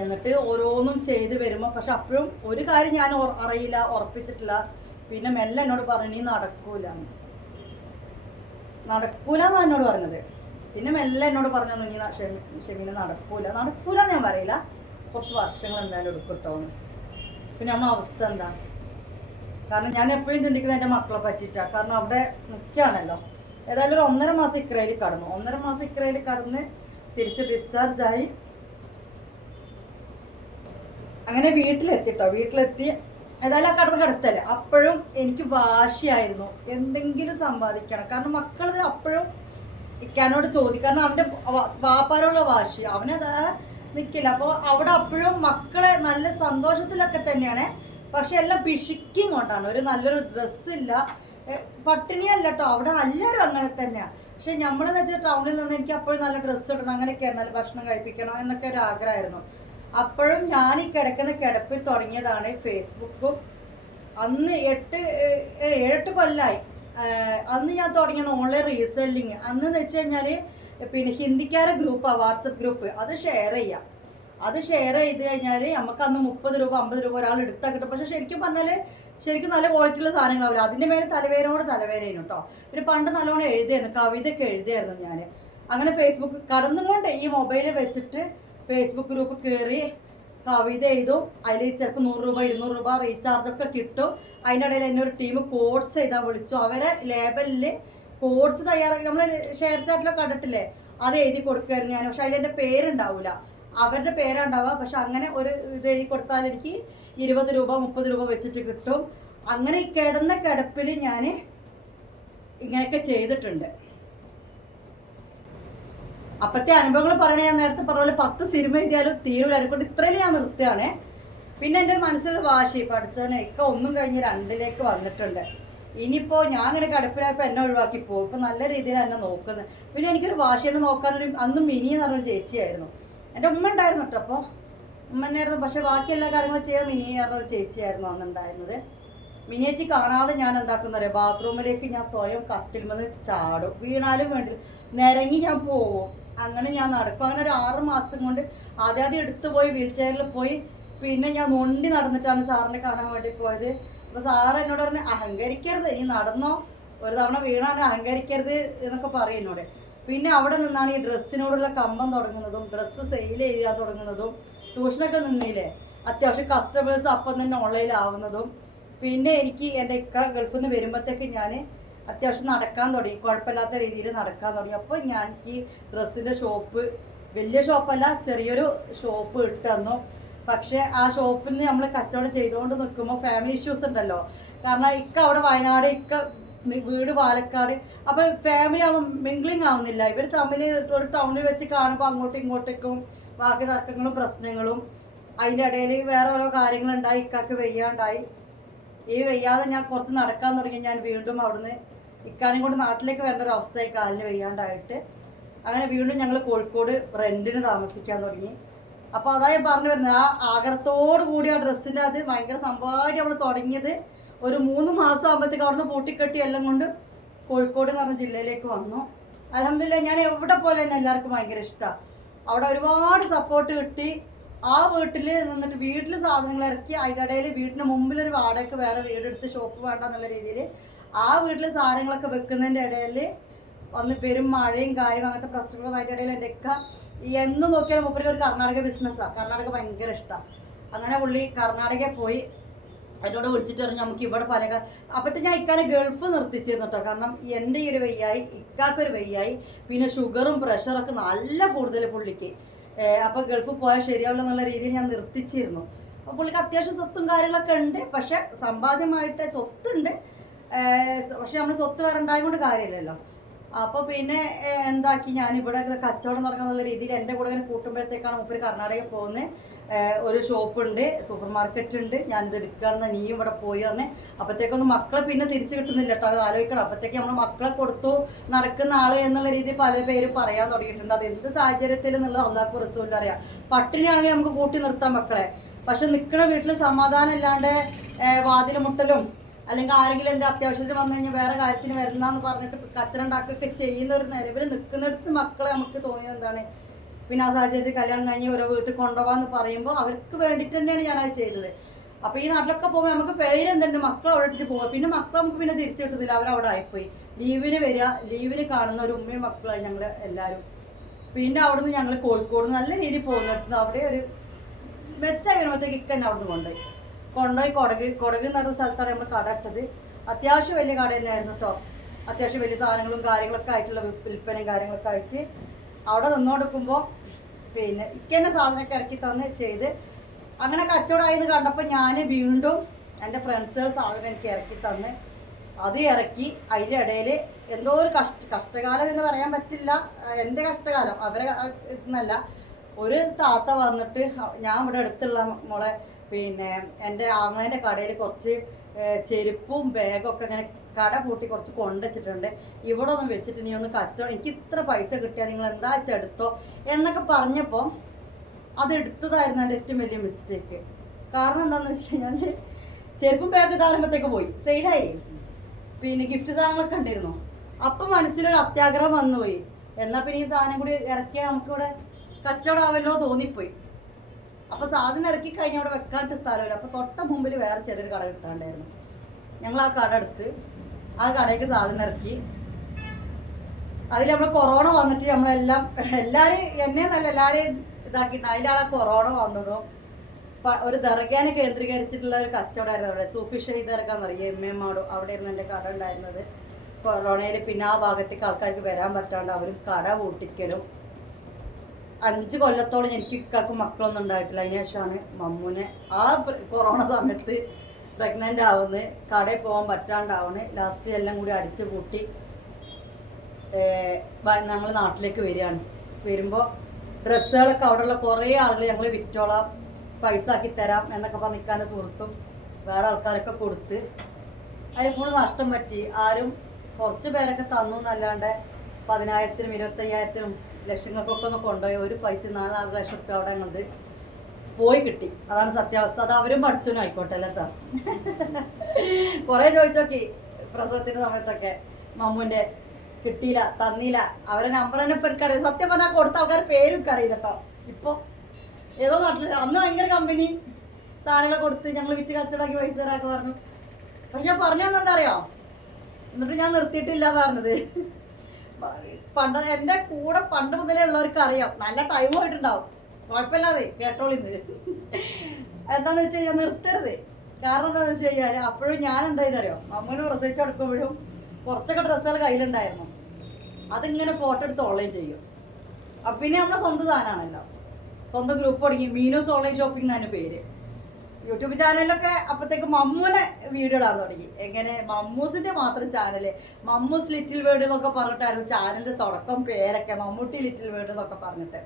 എന്നിട്ട് ഓരോന്നും ചെയ്ത് വരുമ്പോൾ പക്ഷെ അപ്പോഴും ഒരു കാര്യം ഞാൻ അറിയില്ല, ഉറപ്പിച്ചിട്ടില്ല. പിന്നെ മെല്ലെ എന്നോട് പറഞ്ഞു, നീ നടക്കൂലെന്നാണ് എന്നോട് പറഞ്ഞത്. പിന്നെ മെല്ലെ എന്നോട് പറഞ്ഞു, നീ ഷെമീന നടക്കൂല ഞാൻ പറയില്ല, കുറച്ച് വർഷങ്ങൾ എന്തായാലും എടുക്കട്ടോന്ന്. പിന്നെ നമ്മുടെ അവസ്ഥ എന്താ? കാരണം ഞാൻ എപ്പോഴും ചിന്തിക്കുന്നത് എൻ്റെ മക്കളെ പറ്റിയിട്ടാണ്. കാരണം അവിടെ നിൽക്കുകയാണല്ലോ. ഏതായാലും ഒരു 1.5 മാസം ഇക്രയിൽ കടന്നു. 1.5 മാസം ഇക്രയിൽ കടന്ന് തിരിച്ച് ഡിസ്ചാർജായി. അങ്ങനെ വീട്ടിലെത്തി. ഏതായാലും ആ കിടത്തല്ലേ. അപ്പോഴും എനിക്ക് വാശിയായിരുന്നു എന്തെങ്കിലും സമ്പാദിക്കണം. കാരണം മക്കളത് അപ്പോഴും ഇക്കാനോട് ചോദിക്കും. കാരണം അവൻ്റെ വാപ്പാരോടുള്ള വാശി അവനത് നിൽക്കില്ല. അപ്പോൾ അവിടെ അപ്പോഴും മക്കളെ നല്ല സന്തോഷത്തിലൊക്കെ തന്നെയാണ്. പക്ഷെ എല്ലാം പിശുക്കിയും കൊണ്ടാണ്. ഒരു നല്ലൊരു ഡ്രസ്സില്ല, പട്ടിണിയല്ല കേട്ടോ, അവിടെ എല്ലാവരും അങ്ങനെ തന്നെയാണ്. പക്ഷെ നമ്മളെന്ന് വെച്ചാൽ ടൗണിൽ നിന്ന് എനിക്ക് അപ്പോഴും നല്ല ഡ്രസ്സ് ഇടണം, അങ്ങനെയൊക്കെയാണ്, നല്ല ഭക്ഷണം കഴിപ്പിക്കണം എന്നൊക്കെ ഒരു ആഗ്രഹമായിരുന്നു. അപ്പോഴും ഞാൻ ഈ കിടക്കുന്ന കിടപ്പിൽ തുടങ്ങിയതാണ് ഫേസ്ബുക്കും. അന്ന് 7-8 കൊല്ലമായി അന്ന് ഞാൻ തുടങ്ങിയത് ഓൺലൈൻ റീസെല്ലിങ്. അന്ന് വെച്ച് കഴിഞ്ഞാൽ പിന്നെ ഹിന്ദിക്കാരെ ഗ്രൂപ്പാണ്, വാട്സപ്പ് ഗ്രൂപ്പ്. അത് ഷെയർ ചെയ്യാം. അത് ഷെയർ ചെയ്ത് കഴിഞ്ഞാൽ നമുക്ക് അന്ന് 30 രൂപ 50 രൂപ ഒരാൾ എടുത്താൽ കിട്ടും. പക്ഷെ ശരിക്കും പറഞ്ഞാൽ ശരിക്കും നല്ല ക്വാളിറ്റിയുള്ള സാധനങ്ങളാവില്ല. അതിൻ്റെ മേലെ തലവേദനയും കേട്ടോ. പിന്നെ പണ്ട് നല്ലോണം എഴുതിയായിരുന്നു, കവിതയൊക്കെ എഴുതിയായിരുന്നു ഞാൻ. അങ്ങനെ ഫേസ്ബുക്ക് കടന്നുകൊണ്ട് ഈ മൊബൈൽ വെച്ചിട്ട് ഫേസ്ബുക്ക് ഗ്രൂപ്പ് കയറി കവിത എഴുതും. അതിൽ ചിലപ്പോൾ 100 രൂപ 200 രൂപ റീചാർജൊക്കെ കിട്ടും. അതിൻ്റെ ഇടയിൽ എന്നെ ഒരു ടീം കോഴ്സ് എഴുതാൻ വിളിച്ചു. അവരെ ലേബലിൽ കോഴ്സ് തയ്യാറാക്കി നമ്മൾ ഷെയർ ചാറ്റിലൊക്കെ കണ്ടിട്ടില്ലേ, അത് എഴുതി കൊടുക്കുമായിരുന്നു ഞാൻ. പക്ഷെ അതിലെൻ്റെ പേരുണ്ടാവില്ല, അവരുടെ പേരുണ്ടാവുക. പക്ഷെ അങ്ങനെ ഒരു ഇത് എഴുതി കൊടുത്താൽ എനിക്ക് 20 രൂപ 30 രൂപ വെച്ചിട്ട് കിട്ടും. അങ്ങനെ ഈ കിടന്ന കിടപ്പിൽ ഞാൻ ഇങ്ങനെയൊക്കെ ചെയ്തിട്ടുണ്ട്. അപ്പത്തെ അനുഭവങ്ങൾ പറയണേ, ഞാൻ നേരത്തെ പറഞ്ഞ പോലെ 10 സിനിമ എഴുതിയാലും തീരുവില്ല. അതുകൊണ്ട് ഇത്രയും ഞാൻ നിർത്തുകയാണ്. പിന്നെ എൻ്റെ മനസ്സിലൊരു വാശി, പഠിച്ചവനെ ഒക്കെ ഒന്നും കഴിഞ്ഞ് 2ലേക്ക് വന്നിട്ടുണ്ട്. ഇനിയിപ്പോൾ ഞാൻ ഇങ്ങനെ കിടപ്പിലായപ്പോൾ എന്നെ ഒഴിവാക്കി പോകും. ഇപ്പം നല്ല രീതിയിൽ എന്നെ നോക്കുന്നത്. പിന്നെ എനിക്കൊരു വാശി, എന്നെ നോക്കാനൊരു അന്നും മിനി എന്ന് പറഞ്ഞൊരു ചേച്ചിയായിരുന്നു. എൻ്റെ ഉമ്മ ഉണ്ടായിരുന്നു കേട്ടോ. അപ്പോൾ ഉമ്മ തന്നെയായിരുന്നു. പക്ഷേ ബാക്കി എല്ലാ കാര്യങ്ങളും ചെയ്യാൻ മിനി പറഞ്ഞൊരു ചേച്ചിയായിരുന്നു അന്നുണ്ടായിരുന്നത്. മിനിയേച്ചി കാണാതെ ഞാൻ എന്താക്കുന്നത്, ബാത്റൂമിലേക്ക് ഞാൻ സ്വയം കട്ടിൽമെന്ന് ചാടും. വീണാലും വേണ്ടി നിരങ്ങി ഞാൻ പോവും. അങ്ങനെ ഞാൻ നടക്കും. അങ്ങനെ ഒരു 6 മാസം കൊണ്ട് ആദ്യം എടുത്തു പോയി വീൽ ചെയറിൽ പോയി. പിന്നെ ഞാൻ നൊണ്ടി നടന്നിട്ടാണ് സാറിനെ കാണാൻ വേണ്ടി പോയത്. അപ്പോൾ സാറ് എന്നോട് പറഞ്ഞ് അഹങ്കരിക്കരുത്, ഇനി നടന്നോ, ഒരു തവണ വീണാണ് അഹങ്കരിക്കരുത് എന്നൊക്കെ പറയും എന്നോട്. പിന്നെ അവിടെ നിന്നാണ് ഈ ഡ്രസ്സിനോടുള്ള കമ്പം തുടങ്ങുന്നതും ഡ്രസ്സ് സെയിൽ ചെയ്യാൻ തുടങ്ങുന്നതും. ട്യൂഷനൊക്കെ നിന്നില്ലേ, അത്യാവശ്യം കസ്റ്റമേഴ്സ് അപ്പം തന്നെ ഓൺലൈനിലാവുന്നതും. പിന്നെ എനിക്ക് എൻ്റെ ഗൾഫിൽ നിന്ന് വരുമ്പോഴത്തേക്ക് ഞാൻ അത്യാവശ്യം നടക്കാൻ തുടങ്ങി, കുഴപ്പമില്ലാത്ത രീതിയിൽ നടക്കാൻ തുടങ്ങി. അപ്പോൾ ഞാൻ എനിക്ക് ഡ്രസ്സിൻ്റെ ഷോപ്പ്, വലിയ ഷോപ്പല്ല, ചെറിയൊരു ഷോപ്പ് ഇട്ട് തന്നു. പക്ഷേ ആ ഷോപ്പിൽ നിന്ന് നമ്മൾ കച്ചവടം ചെയ്തുകൊണ്ട് നിൽക്കുമ്പോൾ ഫാമിലി ഇഷ്യൂസ് ഉണ്ടല്ലോ. കാരണം അവിടെ വയനാട്, വീട് പാലക്കാട്. അപ്പോൾ ഫാമിലി മിംഗ്ലിങ് ആവുന്നില്ല. ഇവർ തമ്മിൽ ഒരു ടൗണിൽ വെച്ച് കാണുമ്പോൾ അങ്ങോട്ടും ഇങ്ങോട്ടേക്കും ബാക്കി തർക്കങ്ങളും പ്രശ്നങ്ങളും. അതിൻ്റെ ഇടയിൽ വേറെ ഓരോ കാര്യങ്ങളുണ്ടായി. ഇക്കാക്ക് വെയ്യാണ്ടായി. ഈ വെയ്യാതെ ഞാൻ കുറച്ച് നടക്കാൻ തുടങ്ങി. ഞാൻ വീണ്ടും അവിടുന്ന് ഇക്കാനും കൊണ്ട് നാട്ടിലേക്ക് വരേണ്ട ഒരു അവസ്ഥയായി, കാലിന് വെയ്യാണ്ടായിട്ട്. അങ്ങനെ വീണ്ടും ഞങ്ങൾ കോഴിക്കോട് റെൻറ്റിന് താമസിക്കാൻ തുടങ്ങി. അപ്പോൾ അതായത് പറഞ്ഞു വരുന്നത്, ആ ആഗ്രഹത്തോടു കൂടി ആ ഡ്രസ്സിൻ്റെ അത് ഭയങ്കര സംഭവമായിട്ട് അവൾ തുടങ്ങിയത് ഒരു 3 മാസം ആകുമ്പോഴത്തേക്ക് അവിടുന്ന് പൂട്ടിക്കെട്ടി എല്ലാം കൊണ്ട് കോഴിക്കോട് എന്ന് പറഞ്ഞ ജില്ലയിലേക്ക് വന്നു. അൽഹംദുലില്ലാഹ് ഞാൻ എവിടെ പോലെ തന്നെ എല്ലാവർക്കും ഭയങ്കര ഇഷ്ടമാണ്. അവിടെ ഒരുപാട് സപ്പോർട്ട് കിട്ടി. ആ വീട്ടിൽ നിന്നിട്ട് വീട്ടിൽ സാധനങ്ങൾ ഇറക്കി, അതിൻ്റെ ഇടയിൽ വീടിന് മുമ്പിലൊരു വാടകയ്ക്ക് വേറെ വീടെടുത്ത് ഷോപ്പ് വേണ്ട എന്നുള്ള രീതിയിൽ ആ വീട്ടിൽ സാധനങ്ങളൊക്കെ വെക്കുന്നതിൻ്റെ ഇടയിൽ വന്ന് പെരും മഴയും കാര്യങ്ങളും അങ്ങനത്തെ പ്രശ്നങ്ങളും. അതിൻ്റെ ഇടയിൽ എൻ്റെ ഒക്കെ എന്ന് നോക്കിയാലും മൂപ്പർക്ക് ഒരു കർണാടക ബിസിനസ്സാണ്. കർണാടക ഭയങ്കര ഇഷ്ടമാണ്. അങ്ങനെ പുള്ളി കർണാടകയിൽ പോയി എന്നോട് വിളിച്ചിട്ട് പറഞ്ഞു നമുക്ക് ഇവിടെ പല. അപ്പോഴത്തെ ഞാൻ ഇക്കാനെ ഗൾഫ് നിർത്തിച്ചിരുന്നു കേട്ടോ. കാരണം എൻ്റെ ഈ ഒരു വയ്യായി, ഇക്കാക്കൊരു വയ്യായി, പിന്നെ ഷുഗറും പ്രഷറൊക്കെ നല്ല കൂടുതൽ പുള്ളിക്ക്. അപ്പോൾ ഗൾഫ് പോയാൽ ശരിയാവില്ല എന്നുള്ള രീതിയിൽ ഞാൻ നിർത്തിച്ചിരുന്നു. അപ്പോൾ പുള്ളിക്ക് അത്യാവശ്യം സ്വത്തും കാര്യങ്ങളൊക്കെ ഉണ്ട്. പക്ഷെ സമ്പാദ്യമായിട്ട് സ്വത്തുണ്ട്, പക്ഷെ നമ്മൾ സ്വത്ത് വേറെ ഉണ്ടായതുകൊണ്ട് കാര്യമില്ലല്ലോ. അപ്പോൾ പിന്നെ എന്താക്കി, ഞാനിവിടെ കച്ചവടം തുടങ്ങാന്നുള്ള രീതിയിൽ എൻ്റെ കൂടെ ഇങ്ങനെ കൂട്ടുമ്പോഴത്തേക്കാണ് മൂപ്പര് കർണാടകയിൽ പോകുന്നത്. ഒരു ഷോപ്പുണ്ട്, സൂപ്പർ മാർക്കറ്റ് ഉണ്ട്, ഞാനിത് എടുക്കുകയാണെന്ന് നീയും ഇവിടെ പോയി തന്നെ. അപ്പോഴത്തേക്കൊന്നും മക്കളെ പിന്നെ തിരിച്ചു കിട്ടുന്നില്ല കേട്ടോ, അത് ആലോചിക്കണം. അപ്പോഴത്തേക്ക് നമ്മൾ മക്കളെ കൊടുത്തു നടക്കുന്ന ആൾ എന്നുള്ള രീതിയിൽ പല പേരും പറയാൻ തുടങ്ങിയിട്ടുണ്ട്. അത് എന്ത് സാഹചര്യത്തിൽ എന്നുള്ളത് അള്ളാഹു റസൂലിന് അറിയാം. പട്ടിണിയാണെങ്കിൽ നമുക്ക് കൂട്ടി നിർത്താം മക്കളെ. പക്ഷെ നിൽക്കുന്ന വീട്ടിൽ സമാധാനം ഇല്ലാണ്ട് വാതിൽ മുട്ടലും അല്ലെങ്കിൽ ആരെങ്കിലും എൻ്റെ അത്യാവശ്യത്തിന് വന്നു കഴിഞ്ഞാൽ വേറെ കാര്യത്തിന് വരില്ല എന്ന് പറഞ്ഞിട്ട് കച്ചറ ഉണ്ടാക്കുകയൊക്കെ ചെയ്യുന്ന ഒരു നിലവിൽ നിൽക്കുന്നിടത്ത് മക്കളെ നമുക്ക് തോന്നിയത് എന്താണ്, പിന്നെ ആ സാഹചര്യത്തിൽ കല്യാണം കഴിഞ്ഞ് ഓരോ വീട്ടിൽ കൊണ്ടുപോകാമെന്ന് പറയുമ്പോൾ അവർക്ക് വേണ്ടിയിട്ട് തന്നെയാണ് ഞാനത് ചെയ്തത്. അപ്പോൾ ഈ നാട്ടിലൊക്കെ പോകുമ്പോൾ നമുക്ക് പേരെന്തുണ്ട്, മക്കൾ അവിടെ ഇട്ടിട്ട് പോകുക. പിന്നെ മക്കൾ നമുക്ക് പിന്നെ തിരിച്ചു കിട്ടുന്നില്ല, അവരവിടെ ആയിപ്പോയി. ലീവിന് വരിക, ലീവിന് കാണുന്ന ഒരു ഉമ്മയും മക്കളായി ഞങ്ങൾ എല്ലാവരും. പിന്നെ അവിടുന്ന് ഞങ്ങൾ കോഴിക്കോട് നല്ല രീതിയിൽ പോകുന്നിടത്ത് അവിടെ ഒരു മെച്ചായി വരുമ്പോഴത്തേക്ക് ഇക്കന്നെ അവിടുന്ന് കൊണ്ടുപോയി കൊടക് എന്ന് പറഞ്ഞ സ്ഥലത്താണ് നമ്മൾ കട ഇട്ടത്. അത്യാവശ്യം വലിയ കട തന്നെയായിരുന്നു കേട്ടോ. അത്യാവശ്യം വലിയ സാധനങ്ങളും കാര്യങ്ങളൊക്കെ ആയിട്ടുള്ള വിൽപ്പനയും കാര്യങ്ങളൊക്കെ ആയിട്ട് അവിടെ നിന്നുകൊടുക്കുമ്പോൾ പിന്നെ ഇക്കന്നെ സാധനമൊക്കെ ഇറക്കി തന്ന് ചെയ്ത് അങ്ങനെ കച്ചവടമായെന്ന് കണ്ടപ്പോൾ ഞാൻ വീണ്ടും എൻ്റെ ഫ്രണ്ട്സുകൾ സാധനം എനിക്ക് ഇറക്കി തന്ന് അത് ഇറക്കി. അതിൻ്റെ ഇടയിൽ എന്തോ ഒരു കഷ്ടകാലം എന്ന് പറയാൻ പറ്റില്ല, എൻ്റെ കഷ്ടകാലം അവരെ എന്നല്ല. ഒരു താത്ത വന്നിട്ട് ഞാൻ ഇവിടെ അടുത്തുള്ള മോളെ പിന്നെ എൻ്റെ ആങ്ങളേൻ്റെ കടയിൽ കുറച്ച് ചെരുപ്പും ബാഗൊക്കെ ഇങ്ങനെ കട പൂട്ടി കുറച്ച് കൊണ്ടുവച്ചിട്ടുണ്ട്, ഇവിടെ ഒന്നും വെച്ചിട്ട് നീ ഒന്ന് കച്ചവടം, എനിക്ക് ഇത്ര പൈസ കിട്ടിയാൽ നിങ്ങൾ എന്താ വെച്ചാൽ എടുത്തോ എന്നൊക്കെ പറഞ്ഞപ്പോൾ അത് എടുത്തതായിരുന്നു എൻ്റെ ഏറ്റവും വലിയ മിസ്റ്റേക്ക്. കാരണം എന്താണെന്ന് വെച്ച് കഴിഞ്ഞാൽ ചെരുപ്പും ബാഗ് താഴുമ്പോഴത്തേക്ക് പോയി സെയിലായി. പിന്നെ ഗിഫ്റ്റ് സാധനങ്ങളൊക്കെ ഉണ്ടായിരുന്നു. അപ്പം മനസ്സിലൊരു അത്യാഗ്രഹം വന്നുപോയി, എന്നാൽ പിന്നെ ഈ സാധനം കൂടി ഇറക്കിയാൽ നമുക്കിവിടെ കച്ചവടമാവല്ലോ തോന്നിപ്പോയി. അപ്പോൾ സാധനം ഇറക്കി കഴിഞ്ഞാൽ അവിടെ വെക്കാനായിട്ട് സ്ഥലമില്ല. അപ്പോൾ തൊട്ട മുമ്പിൽ വേറെ ചെറിയൊരു കട കിട്ടാണ്ടായിരുന്നു. ഞങ്ങൾ ആ കട എടുത്ത് ആ കടയ്ക്ക് സാധനം ഇറക്കി. അതിൽ നമ്മൾ കൊറോണ വന്നിട്ട് നമ്മളെല്ലാം എല്ലാവരും എന്നെ നല്ല എല്ലാവരെയും ഇതാക്കിയിട്ട് അതിൻ്റെ ആളെ കൊറോണ വന്നതും ഒരു ദർഗാനെ കേന്ദ്രീകരിച്ചിട്ടുള്ള ഒരു കച്ചവടമായിരുന്നു അവിടെ. സൂഫി ഷഹീദ് ദർഗ എന്ന് പറയും, എം മാടു, അവിടെയായിരുന്നു എൻ്റെ കട ഉണ്ടായിരുന്നത്. കൊറോണയിൽ പിന്നെ ആ ഭാഗത്തേക്ക് ആൾക്കാർക്ക് വരാൻ പറ്റാണ്ട് അവരും കട പൂട്ടിക്കലും. 5 കൊല്ലത്തോളം എനിക്ക് ഇക്കാക്കും മക്കളൊന്നും ഉണ്ടായിട്ടില്ല. അതിന് ശേഷമാണ് മമ്മൂനെ ആ കൊറോണ സമയത്ത് പ്രഗ്നൻ്റ് ആവുന്നത്, കടയിൽ പോകാൻ പറ്റാണ്ടാവുന്നത്. ലാസ്റ്റ് എല്ലാം കൂടി അടിച്ച് പൂട്ടി ഞങ്ങൾ നാട്ടിലേക്ക് വരികയാണ്. വരുമ്പോൾ ഡ്രസ്സുകളൊക്കെ അവിടെയുള്ള കുറേ ആളുകൾ ഞങ്ങൾ വിറ്റോളാം, പൈസ ആക്കി തരാം എന്നൊക്കെ പറഞ്ഞിക്കാൻ്റെ സുഹൃത്തും വേറെ ആൾക്കാരൊക്കെ കൊടുത്ത് അതിന് ഫുൾ നഷ്ടം പറ്റി. ആരും കുറച്ച് പേരൊക്കെ തന്നു എന്നല്ലാണ്ട് 10,000-നും 25,000-നും ലക്ഷങ്ങൾക്കൊക്കെ ഒന്ന് കൊണ്ടുപോയി ഒരു പൈസ 4 ലക്ഷം റുപ്യ അവിടെ ഞങ്ങളത് പോയി കിട്ടി. അതാണ് സത്യാവസ്ഥ. അത് അവരും പഠിച്ചോനും ആയിക്കോട്ടെ അല്ലത്താ. കുറേ ചോദിച്ചോക്കി പ്രസവത്തിൻ്റെ സമയത്തൊക്കെ മമ്മൂൻ്റെ കിട്ടിയില്ല, തന്നില്ല. അവരെ നമ്പർ തന്നെ ഇപ്പം എനിക്കറിയാം. സത്യം പറഞ്ഞാൽ കൊടുത്ത ആൾക്കാർ പേരും അറിയില്ല കേട്ടോ. ഇപ്പോൾ ഏതോ നാട്ടിൽ അന്ന് ഭയങ്കര കമ്പനി സാധനങ്ങൾ കൊടുത്ത് ഞങ്ങൾ വിറ്റ് കച്ചവടമാക്കി പൈസ തരാക്കെ പറഞ്ഞു. പക്ഷെ ഞാൻ പറഞ്ഞു തന്നെന്താ അറിയോ, എന്നിട്ട് ഞാൻ നിർത്തിയിട്ടില്ല പറഞ്ഞത്. എൻ്റെ കൂടെ പണ്ട് മുതലേ ഉള്ളവർക്ക് അറിയാം, നല്ല ടൈം പോയിട്ടുണ്ടാവും, കുഴപ്പമില്ലാതെ കേട്ടോളിന്ന്. എന്താണെന്ന് വെച്ച് കഴിഞ്ഞാൽ നിർത്തരുത്. കാരണം എന്താണെന്ന് വെച്ച് കഴിഞ്ഞാൽ അപ്പോഴും ഞാൻ എന്താ ചെയ്തറിയോ, മമ്മൂന് പ്രസവിച്ച് കൊടുക്കുമ്പോഴും കുറച്ചൊക്കെ ഡ്രസ്സുകൾ കയ്യിലുണ്ടായിരുന്നു. അതിങ്ങനെ ഫോട്ടോ എടുത്ത് ഓൺലൈൻ ചെയ്യും. അപ്പം പിന്നെ നമ്മുടെ സ്വന്തം സാധനമാണല്ലോ. സ്വന്തം ഗ്രൂപ്പ് തുടങ്ങി, മീനൂസ് ഓൺലൈൻ ഷോപ്പിംഗ് എന്നാണ് പേര്. യൂട്യൂബ് ചാനലിലൊക്കെ അപ്പോഴത്തേക്ക് മമ്മൂനെ വീഡിയോ ഇടാൻ തുടങ്ങി. എങ്ങനെ മമ്മൂസിൻ്റെ മാത്രം ചാനല്, മമ്മൂസ് ലിറ്റിൽ വേർഡ് എന്നൊക്കെ പറഞ്ഞിട്ടായിരുന്നു ചാനലിൻ്റെ തുടക്കം പേരൊക്കെ, മമ്മൂട്ടി ലിറ്റിൽ വേർഡ് എന്നൊക്കെ പറഞ്ഞിട്ട്.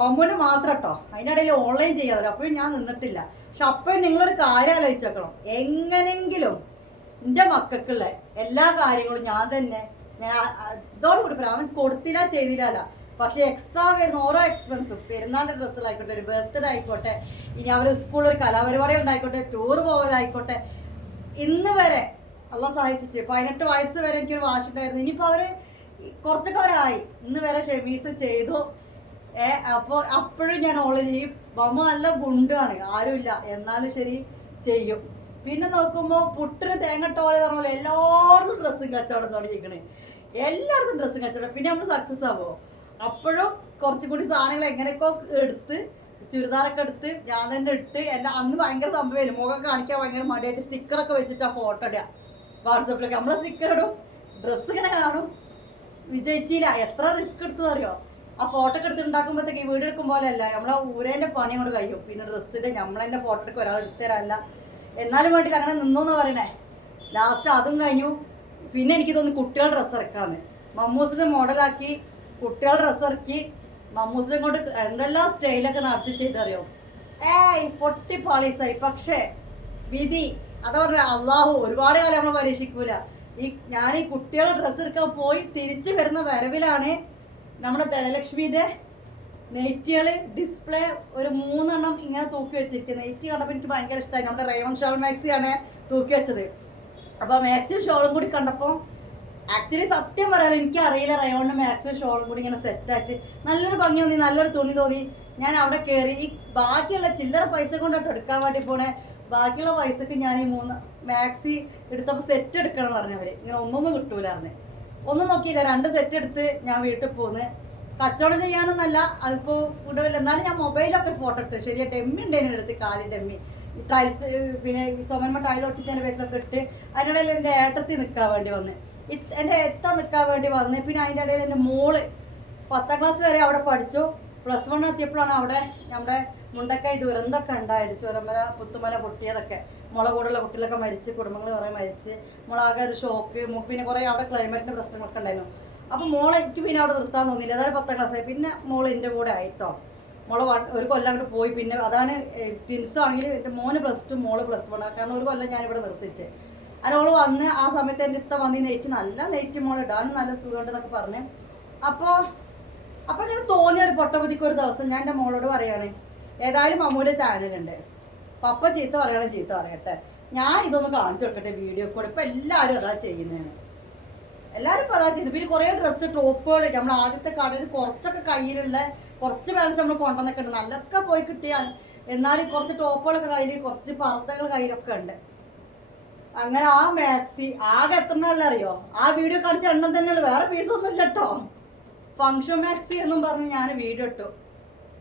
മമ്മൂന് മാത്രം കേട്ടോ, അതിനിടയിൽ ഓൺലൈൻ ചെയ്യാതെ. അപ്പോഴും ഞാൻ നിന്നിട്ടില്ല. പക്ഷെ അപ്പോഴും നിങ്ങളൊരു കാര്യം ആലോചിച്ച് വെക്കണം, എങ്ങനെങ്കിലും എൻ്റെ മക്കൾക്കുള്ള എല്ലാ കാര്യങ്ങളും ഞാൻ തന്നെ ഇതോടുകൂടി പറയാം. അവൻ കൊടുത്തില്ല ചെയ്തില്ല, പക്ഷേ എക്സ്ട്രാ വരുന്ന ഓരോ എക്സ്പെൻസും, പെരുന്നാളിൻ്റെ ഡ്രസ്സിലായിക്കോട്ടെ, ഒരു ബർത്ത്ഡേ ആയിക്കോട്ടെ, ഇനി അവർ സ്കൂളിൽ ഒരു കലാപരിപാടികളുണ്ടായിക്കോട്ടെ, ടൂർ പോകലായിക്കോട്ടെ, ഇന്ന് വരെ അള്ളാഹ് സഹായിച്ചിട്ട് 18 വയസ്സ് വരെ എനിക്കൊരു വാശിണ്ടായിരുന്നു. ഇനിയിപ്പോൾ അവർ കുറച്ചൊക്കെ അവരായി, ഇന്ന് വരെ ഷെമീസ് ചെയ്തു. അപ്പോൾ അപ്പോഴും ഞാൻ ഓൺലൈൻ ചെയ്യും. മമ്മ നല്ല ഗുണ്ടാണ്, ആരുമില്ല എന്നാലും ശരി ചെയ്യും. പിന്നെ നോക്കുമ്പോൾ പുട്ടിന് തേങ്ങട്ട പോലെ പറഞ്ഞ എല്ലായിടത്തും ഡ്രസ്സും കച്ചവടം തുടങ്ങിയിരിക്കണേ, എല്ലായിടത്തും ഡ്രസ്സും കച്ചവടം. പിന്നെ നമ്മൾ സക്സസ് ആവുമോ? അപ്പോഴും കുറച്ചും കൂടി സാധനങ്ങൾ എങ്ങനെയൊക്കെ എടുത്ത് ചുരിദാറൊക്കെ എടുത്ത് ഞാൻ തന്നെ ഇട്ട്. എൻ്റെ അന്ന് ഭയങ്കര സംഭവമായിരുന്നു, മുഖം കാണിക്കാൻ ഭയങ്കര മടിയായിട്ട് സ്റ്റിക്കറൊക്കെ വെച്ചിട്ട് ആ ഫോട്ടോ ഇടുക വാട്സപ്പിലൊക്കെ. നമ്മൾ സ്റ്റിക്കർ ഇടും, ഡ്രസ്സ് ഇങ്ങനെ കാണും. വിജയിച്ചില്ല, എത്ര റിസ്ക് എടുത്തു അറിയോ? ആ ഫോട്ടോ ഒക്കെ എടുത്ത് ഉണ്ടാക്കുമ്പോഴത്തേക്ക് വീട് എടുക്കും പോലെ അല്ല, നമ്മളെ ഊരേൻ്റെ പണി കൊണ്ട് കഴിയും. പിന്നെ ഡ്രസ്സിൻ്റെ നമ്മളെന്നെ ഫോട്ടോ എടുക്കും, ഒരാൾ എടുത്തരല്ല. എന്നാലും വേണ്ടിയില്ല, അങ്ങനെ നിന്നോന്ന് പറയണേ. ലാസ്റ്റ് അതും കഴിഞ്ഞു. പിന്നെ എനിക്ക് തോന്നി കുട്ടികളുടെ ഡ്രസ്സ് ഇറക്കാമെന്ന്. മമ്മൂസിനെ മോഡലാക്കി കുട്ടികളുടെ ഡ്രസ്സ് ഇറക്കി. മമ്മൂസിനെ കൊണ്ട് എന്തെല്ലാം സ്റ്റൈലൊക്കെ നടത്തി ചെയ്തറിയോ? പൊട്ടി പാളീസായി. പക്ഷേ വിധി അതാ പറഞ്ഞ, അള്ളാഹു ഒരുപാട് കാലം നമ്മൾ പരീക്ഷിക്കൂല. ഞാൻ ഈ കുട്ടികളുടെ ഡ്രസ്സ് എടുക്കാൻ പോയി തിരിച്ച് വരുന്ന വരവിലാണ് നമ്മുടെ ധനലക്ഷ്മിയുടെ നെയ്റ്റികൾ ഡിസ്പ്ലേ ഒരു 3 എണ്ണം ഇങ്ങനെ തൂക്കി വെച്ചിരിക്കുന്നത്. നെയ്റ്റി കണ്ടപ്പോൾ എനിക്ക് ഭയങ്കര ഇഷ്ടമായി. നമ്മുടെ റയോൺ ഷോൾ മാക്സിയാണ് തൂക്കി വെച്ചത്. അപ്പോൾ മാക്സിയും ഷോളും കൂടി കണ്ടപ്പോൾ ആക്ച്വലി സത്യം പറയാലോ എനിക്കറിയില്ല, റയോണിൻ്റെ മാക്സിയും ഷോളും കൂടി ഇങ്ങനെ സെറ്റായിട്ട് നല്ലൊരു ഭംഗി തോന്നി, നല്ലൊരു തുണി തോന്നി. ഞാൻ അവിടെ കയറി. ഈ ബാക്കിയുള്ള ചില്ലറ പൈസ കൊണ്ടിട്ട് എടുക്കാൻ വേണ്ടി പോണേ, ബാക്കിയുള്ള പൈസക്ക് ഞാൻ ഈ 3 മാക്സി എടുത്തപ്പോൾ സെറ്റ് എടുക്കണം എന്ന് പറഞ്ഞവർ. ഇങ്ങനെ ഒന്നൊന്നും കിട്ടൂലായിരുന്നു. ഒന്നും നോക്കിയില്ല, 2 സെറ്റ് എടുത്ത് ഞാൻ വീട്ടിൽ പോന്ന്. കച്ചവടം ചെയ്യാനൊന്നല്ല, അതിപ്പോൾ വിടവില്ല. എന്നാലും ഞാൻ മൊബൈലൊക്കെ ഫോട്ടോ ഇട്ട്. ശരിയാ, ഡെമ്മി ഉണ്ട് എൻ്റെ അടുത്ത്, കാലി ഡെമ്മി. ഈ ടൈൽസ് പിന്നെ ചുമന്മ ടൈൽ ഒട്ടിച്ചതിൻ്റെ പേരിലൊക്കെ ഇട്ട്. അതിനിടയിൽ എൻ്റെ ഏട്ടത്തിൽ നിൽക്കാൻ വേണ്ടി വന്ന്, എൻ്റെ എത്താൻ നിൽക്കാൻ വേണ്ടി വന്ന്. പിന്നെ അതിൻ്റെ ഇടയിൽ എൻ്റെ മോള് 10ാം ക്ലാസ് വരെ അവിടെ പഠിച്ചു. +1 എത്തിയപ്പോഴാണ് അവിടെ നമ്മുടെ മുണ്ടക്കായി ദുരന്തമൊക്കെ ഉണ്ടായത്. ചുരമല പുത്തുമല പൊട്ടിയതൊക്കെ, മുള കൂടുള്ള കുട്ടികളൊക്കെ മരിച്ച്, കുടുംബങ്ങൾ കുറേ മരിച്ച്, മുളാകെ ഒരു ഷോക്ക്. പിന്നെ കുറേ അവിടെ ക്ലൈമറ്റിൻ്റെ പ്രശ്നങ്ങളൊക്കെ ഉണ്ടായിരുന്നു. അപ്പോൾ മോളെ എനിക്ക് പിന്നെ അവിടെ നിർത്താൻ തോന്നിയില്ല. അതായത് 10ാം ക്ലാസ്സായി. പിന്നെ മോൾ എൻ്റെ കൂടെ ആയിട്ടോ. മോളെ ഒരു കൊല്ലം അങ്ങോട്ട് പോയി. പിന്നെ അതാണ് ട്വിൻസും ആണെങ്കിൽ എൻ്റെ മോന് +2 മോള് +1. കാരണം ഒരു കൊല്ലം ഞാനിവിടെ നിർത്തിച്ച്. അതിനോള് വന്ന് ആ സമയത്ത് എൻ്റെ ഇത്ത വന്ന് നെയ്റ്റ് നല്ല നെയ്റ്റ് മോൾ ഇടാനും നല്ല സുഖമുണ്ടെന്നൊക്കെ പറഞ്ഞ്. അപ്പോൾ ഇങ്ങനെ തോന്നിയ ഒരു പൊട്ടബുദ്ധിക്ക് ഒരു ദിവസം ഞാൻ എൻ്റെ മോളോട് പറയുകയാണ്, ഏതായാലും മമ്മൂൻ്റെ ചാനലുണ്ട്, പപ്പ ചീത്ത പറയുകയാണെങ്കിൽ ചീത്ത പറയട്ടെ, ഞാൻ ഇതൊന്ന് കാണിച്ചു കൊടുക്കട്ടെ വീഡിയോ കൂടെ. ഇപ്പം എല്ലാവരും അതാ ചെയ്യുന്നതാണ്, എല്ലാവരും ഇപ്പോൾ അതാ ചെയ്യുന്നത്. പിന്നെ കുറേ ഡ്രസ്സ് ടോപ്പുകൾ നമ്മൾ ആദ്യത്തെ കടയിൽ കുറച്ചൊക്കെ കയ്യിലുള്ള കുറച്ച് ബാലൻസ് നമ്മൾ കൊണ്ടുവന്നൊക്കെ ഉണ്ട്, നല്ലൊക്കെ പോയി കിട്ടിയാൽ. എന്നാലും കുറച്ച് ടോപ്പുകളൊക്കെ കയ്യിൽ, കുറച്ച് പർദ്ദകൾ കയ്യിലൊക്കെ ഉണ്ട്. അങ്ങനെ ആ മാക്സി ആകെ എത്രണ്ണല്ല അറിയോ? ആ വീഡിയോ കാണിച്ച എണ്ണം തന്നെയുള്ളൂ, വേറെ പീസൊന്നും ഇല്ല കേട്ടോ. ഫങ്ഷൻ മാക്സി എന്നും പറഞ്ഞ് ഞാൻ വീഡിയോ ഇട്ടു.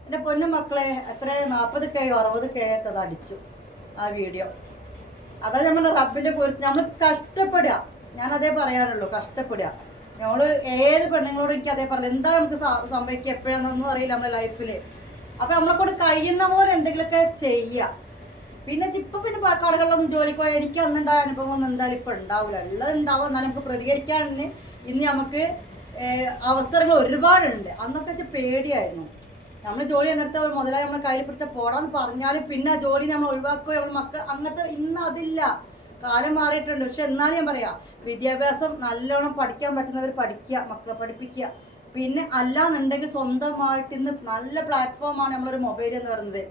എൻ്റെ പൊന്നു മക്കളെ എത്ര 40K 60K ഒക്കെ അത് അടിച്ചു ആ വീഡിയോ. അതാ നമ്മൾ റബ്ബിൻ്റെ കുറിച്ച് നമ്മൾ കഷ്ടപ്പെടുക. ഞാനതേ പറയാനുള്ളൂ, കഷ്ടപ്പെടുക. നമ്മൾ ഏത് പെണ്ണുങ്ങളോടും എനിക്ക് അതേ പറഞ്ഞു, എന്താ നമുക്ക് സംഭവിക്കുക എപ്പോഴാണെന്നൊന്നും അറിയില്ല നമ്മുടെ ലൈഫിൽ. അപ്പം നമ്മളെക്കൊണ്ട് കഴിയുന്ന പോലെ എന്തെങ്കിലുമൊക്കെ ചെയ്യുക. പിന്നെ പിന്നെ കടകളിലൊന്നും ജോലിക്ക് പോയാൽ എനിക്ക് അന്നുണ്ടായ അനുഭവം ഒന്നും എന്തായാലും ഇപ്പം ഉണ്ടാവില്ല. ഉള്ളത് ഉണ്ടാവും, എന്നാലും നമുക്ക് പ്രതികരിക്കാൻ ഇന്ന് നമുക്ക് അവസരങ്ങൾ ഒരുപാടുണ്ട്. അന്നൊക്കെ വെച്ചാൽ പേടിയായിരുന്നു. നമ്മൾ ജോലി എന്നിടത്ത് മുതലായി നമ്മളെ കയ്യിൽ പിടിച്ച പോടാന്ന് പറഞ്ഞാൽ പിന്നെ ആ ജോലി നമ്മൾ ഒഴിവാക്കുകയോ നമ്മൾ മക്കൾ അങ്ങനത്തെ ഇന്ന് അതില്ല, കാലം മാറിയിട്ടുണ്ട്. പക്ഷെ എന്നാലും ഞാൻ പറയാം, വിദ്യാഭ്യാസം നല്ലോണം പഠിക്കാൻ പറ്റുന്നവർ പഠിക്കുക, മക്കളെ പഠിപ്പിക്കുക. പിന്നെ അല്ലാന്നുണ്ടെങ്കിൽ സ്വന്തമായിട്ട് ഇന്ന് നല്ല പ്ലാറ്റ്ഫോമാണ് നമ്മളൊരു മൊബൈൽ എന്ന് പറയുന്നത്,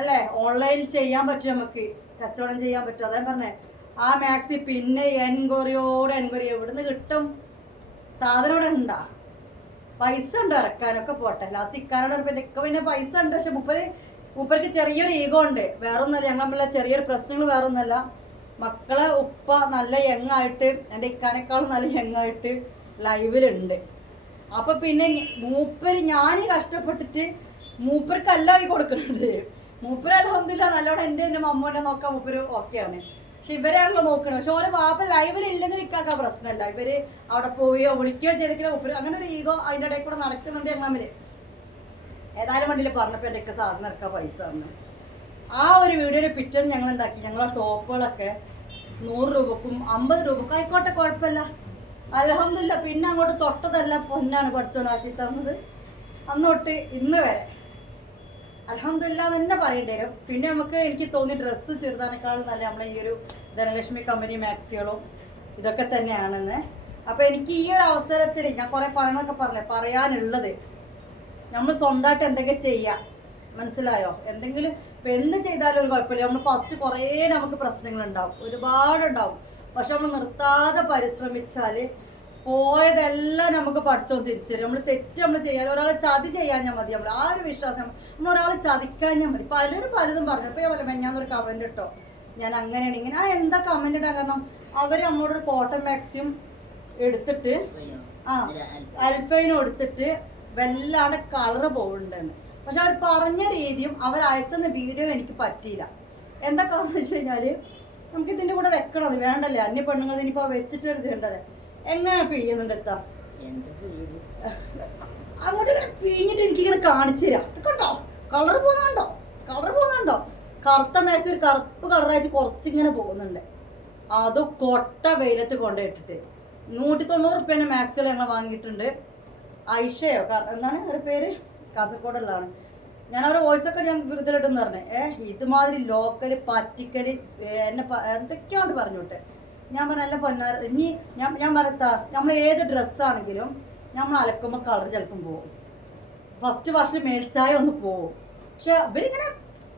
അല്ലേ? ഓൺലൈനിൽ ചെയ്യാൻ പറ്റും, നമുക്ക് കച്ചവടം ചെയ്യാൻ പറ്റും. അതാ പറഞ്ഞേ ആ മാക്സി. പിന്നെ എൻക്വയറി എവിടുന്ന് കിട്ടും? സാധനം ഇവിടെ ഉണ്ടാ? പൈസ ഉണ്ട് ഇറക്കാനൊക്കെ, പോട്ടെ. ലാസ്റ്റ് ഇക്കാനോട് പിന്നെ പൈസ ഉണ്ട്. പക്ഷെ മൂപ്പർക്ക് ചെറിയൊരു ഈഗോ ഉണ്ട്, വേറൊന്നുമല്ല. ഞങ്ങൾ തമ്മിലുള്ള ചെറിയൊരു പ്രശ്നങ്ങൾ വേറൊന്നുമല്ല. മക്കളെ ഉപ്പ നല്ല യങ്ങായിട്ട്, എൻ്റെ ഇക്കാനേക്കാളും നല്ല യങ്ങായിട്ട് ലൈവിലുണ്ട്. അപ്പം പിന്നെ ഞാൻ കഷ്ടപ്പെട്ടിട്ട് മൂപ്പർക്കല്ല കൊടുക്കുന്നുണ്ട്. മൂപ്പര് അൽഹംദുലില്ലാ നല്ലോണം എൻ്റെ മമ്മൂനെ നോക്കാൻ മൂപ്പര് ഓക്കെയാണ്. പക്ഷെ ഇവരെയാണല്ലോ നോക്കണം. പക്ഷെ ഓരോ വാപ്പ ലൈവിൽ ഇല്ലെങ്കിൽ ഇക്കാക്കാൻ പ്രശ്നമല്ല. ഇവര് അവിടെ പോവുകയോ വിളിക്കുകയോ ചെയ്തെങ്കിലോ മൂപ്പര് അങ്ങനെ ഒരു ഈഗോ അതിൻ്റെ ഇടയിൽ കൂടെ നടക്കുന്നുണ്ട്. ഞങ്ങൾ ഏതായാലും വണ്ടിയിൽ പറഞ്ഞപ്പോൾ എൻ്റെ ഒക്കെ സാധനം ഇറക്കാൻ പൈസ തന്നു. ആ ഒരു വീഡിയോയിൽ പിറ്റേന്ന് ഞങ്ങൾ എന്താക്കി, ഞങ്ങളെ ടോപ്പുകളൊക്കെ 100 രൂപക്കും 50 രൂപക്കും ആയിക്കോട്ടെ, കുഴപ്പമില്ല, അൽഹംദുലില്ലാ. പിന്നെ അങ്ങോട്ട് തൊട്ടതെല്ലാം പൊന്നാണ് പഠിച്ചോണാക്കി തന്നത്. അന്ന് തൊട്ട് ഇന്ന് വരെ അൽഹംദുലില്ലാ തന്നെ പറയേണ്ടി വരും. പിന്നെ എനിക്ക് തോന്നി ഡ്രസ്സ് ചെറുതാനേക്കാളും നല്ല നമ്മളെ ഈ ഒരു ധനലക്ഷ്മി കമ്പനി മാക്സികളും ഇതൊക്കെ തന്നെയാണെന്ന്. അപ്പോൾ എനിക്ക് ഈ ഒരു അവസരത്തിൽ ഞാൻ കുറേ പറയാനുള്ളത്, നമ്മൾ സ്വന്തമായിട്ട് എന്തെങ്കിലും ചെയ്യാം, മനസ്സിലായോ? എന്തെങ്കിലും ഇപ്പം എന്ത് ചെയ്താലും ഒരു കുഴപ്പമില്ല. നമ്മൾ ഫസ്റ്റ് കുറേ നമുക്ക് പ്രശ്നങ്ങളുണ്ടാവും, ഒരുപാടുണ്ടാവും. പക്ഷെ നമ്മൾ നിർത്താതെ പരിശ്രമിച്ചാൽ പോയതെല്ലാം നമുക്ക് പഠിച്ചോ തിരിച്ചു തരും. നമ്മൾ തെറ്റ് നമ്മൾ ചെയ്യാൻ, ഒരാളെ ചതി ചെയ്യാഞ്ഞാൽ മതി. നമ്മൾ ആ ഒരു വിശ്വാസം, നമ്മൾ ഒരാളെ ചതിക്കാഞ്ഞാൽ മതി. പലതും പറഞ്ഞു. ഇപ്പോൾ ഞാനൊരു കമൻറ്റ് ഇട്ടോ, ഞാൻ അങ്ങനെയാണ് ഇങ്ങനെ. എന്താ കമൻറ്റ് ഇടാൻ കാരണം? അവർ നമ്മളോടൊരു കോട്ടൺ മാക്സിയും എടുത്തിട്ട് അൽഫൈനും എടുത്തിട്ട് വല്ലാണ്ട് കളറ് പോകുന്നുണ്ടെന്ന്. പക്ഷെ അവർ പറഞ്ഞ രീതിയും അവർ അയച്ചെന്ന വീഡിയോ എനിക്ക് പറ്റിയില്ല. എന്താ കാരണം വെച്ച് കഴിഞ്ഞാൽ, നമുക്ക് ഇതിൻ്റെ കൂടെ വെക്കണം, അത് വേണ്ടല്ലേ? അന്യ പെണ്ണുങ്ങൾ ഇനിയിപ്പോൾ വെച്ചിട്ട് ഇത് വേണ്ടല്ലേ? എങ്ങനെ പിഴിയുന്നുണ്ട് എത്താ അങ്ങോട്ട് ഇങ്ങനെ പിഴിഞ്ഞിട്ട് എനിക്കിങ്ങനെ കാണിച്ചു തരാം. കണ്ടോ കളർ പോകുന്നുണ്ടോ? കറുത്ത മാക്സി ഒരു കറുപ്പ് കളറായിട്ട് കുറച്ചിങ്ങനെ പോകുന്നുണ്ട്. അത് കൊട്ട വെയിലത്ത് കൊണ്ടുപോയിട്ടിട്ട് 190 റുപ്യേൻ്റെ മാക്സികൾ ഞങ്ങൾ വാങ്ങിയിട്ടുണ്ട്. ഐഷയോ എന്താണ് ഒരു പേര്, കാസർഗോഡുള്ളതാണ്. ഞാൻ അവരുടെ വോയിസൊക്കെ ഞാൻ ഗുരുതരായിട്ടെന്ന് പറഞ്ഞേ, ഇതുമാതിരി ലോക്കല് പറ്റിക്കല് എന്നെ എന്തൊക്കെയാണ് പറഞ്ഞോട്ടെ. ഞാൻ പറഞ്ഞ നല്ല പൊന്നാർ. ഇനി ഞാൻ പറയത്താ, നമ്മൾ ഏത് ഡ്രസ്സാണെങ്കിലും നമ്മൾ അലക്കുമ്പോൾ കളർ ചിലപ്പം പോകും, ഫസ്റ്റ് വാഷിൽ മേൽച്ചായ ഒന്ന് പോകും. പക്ഷെ ഇവരിങ്ങനെ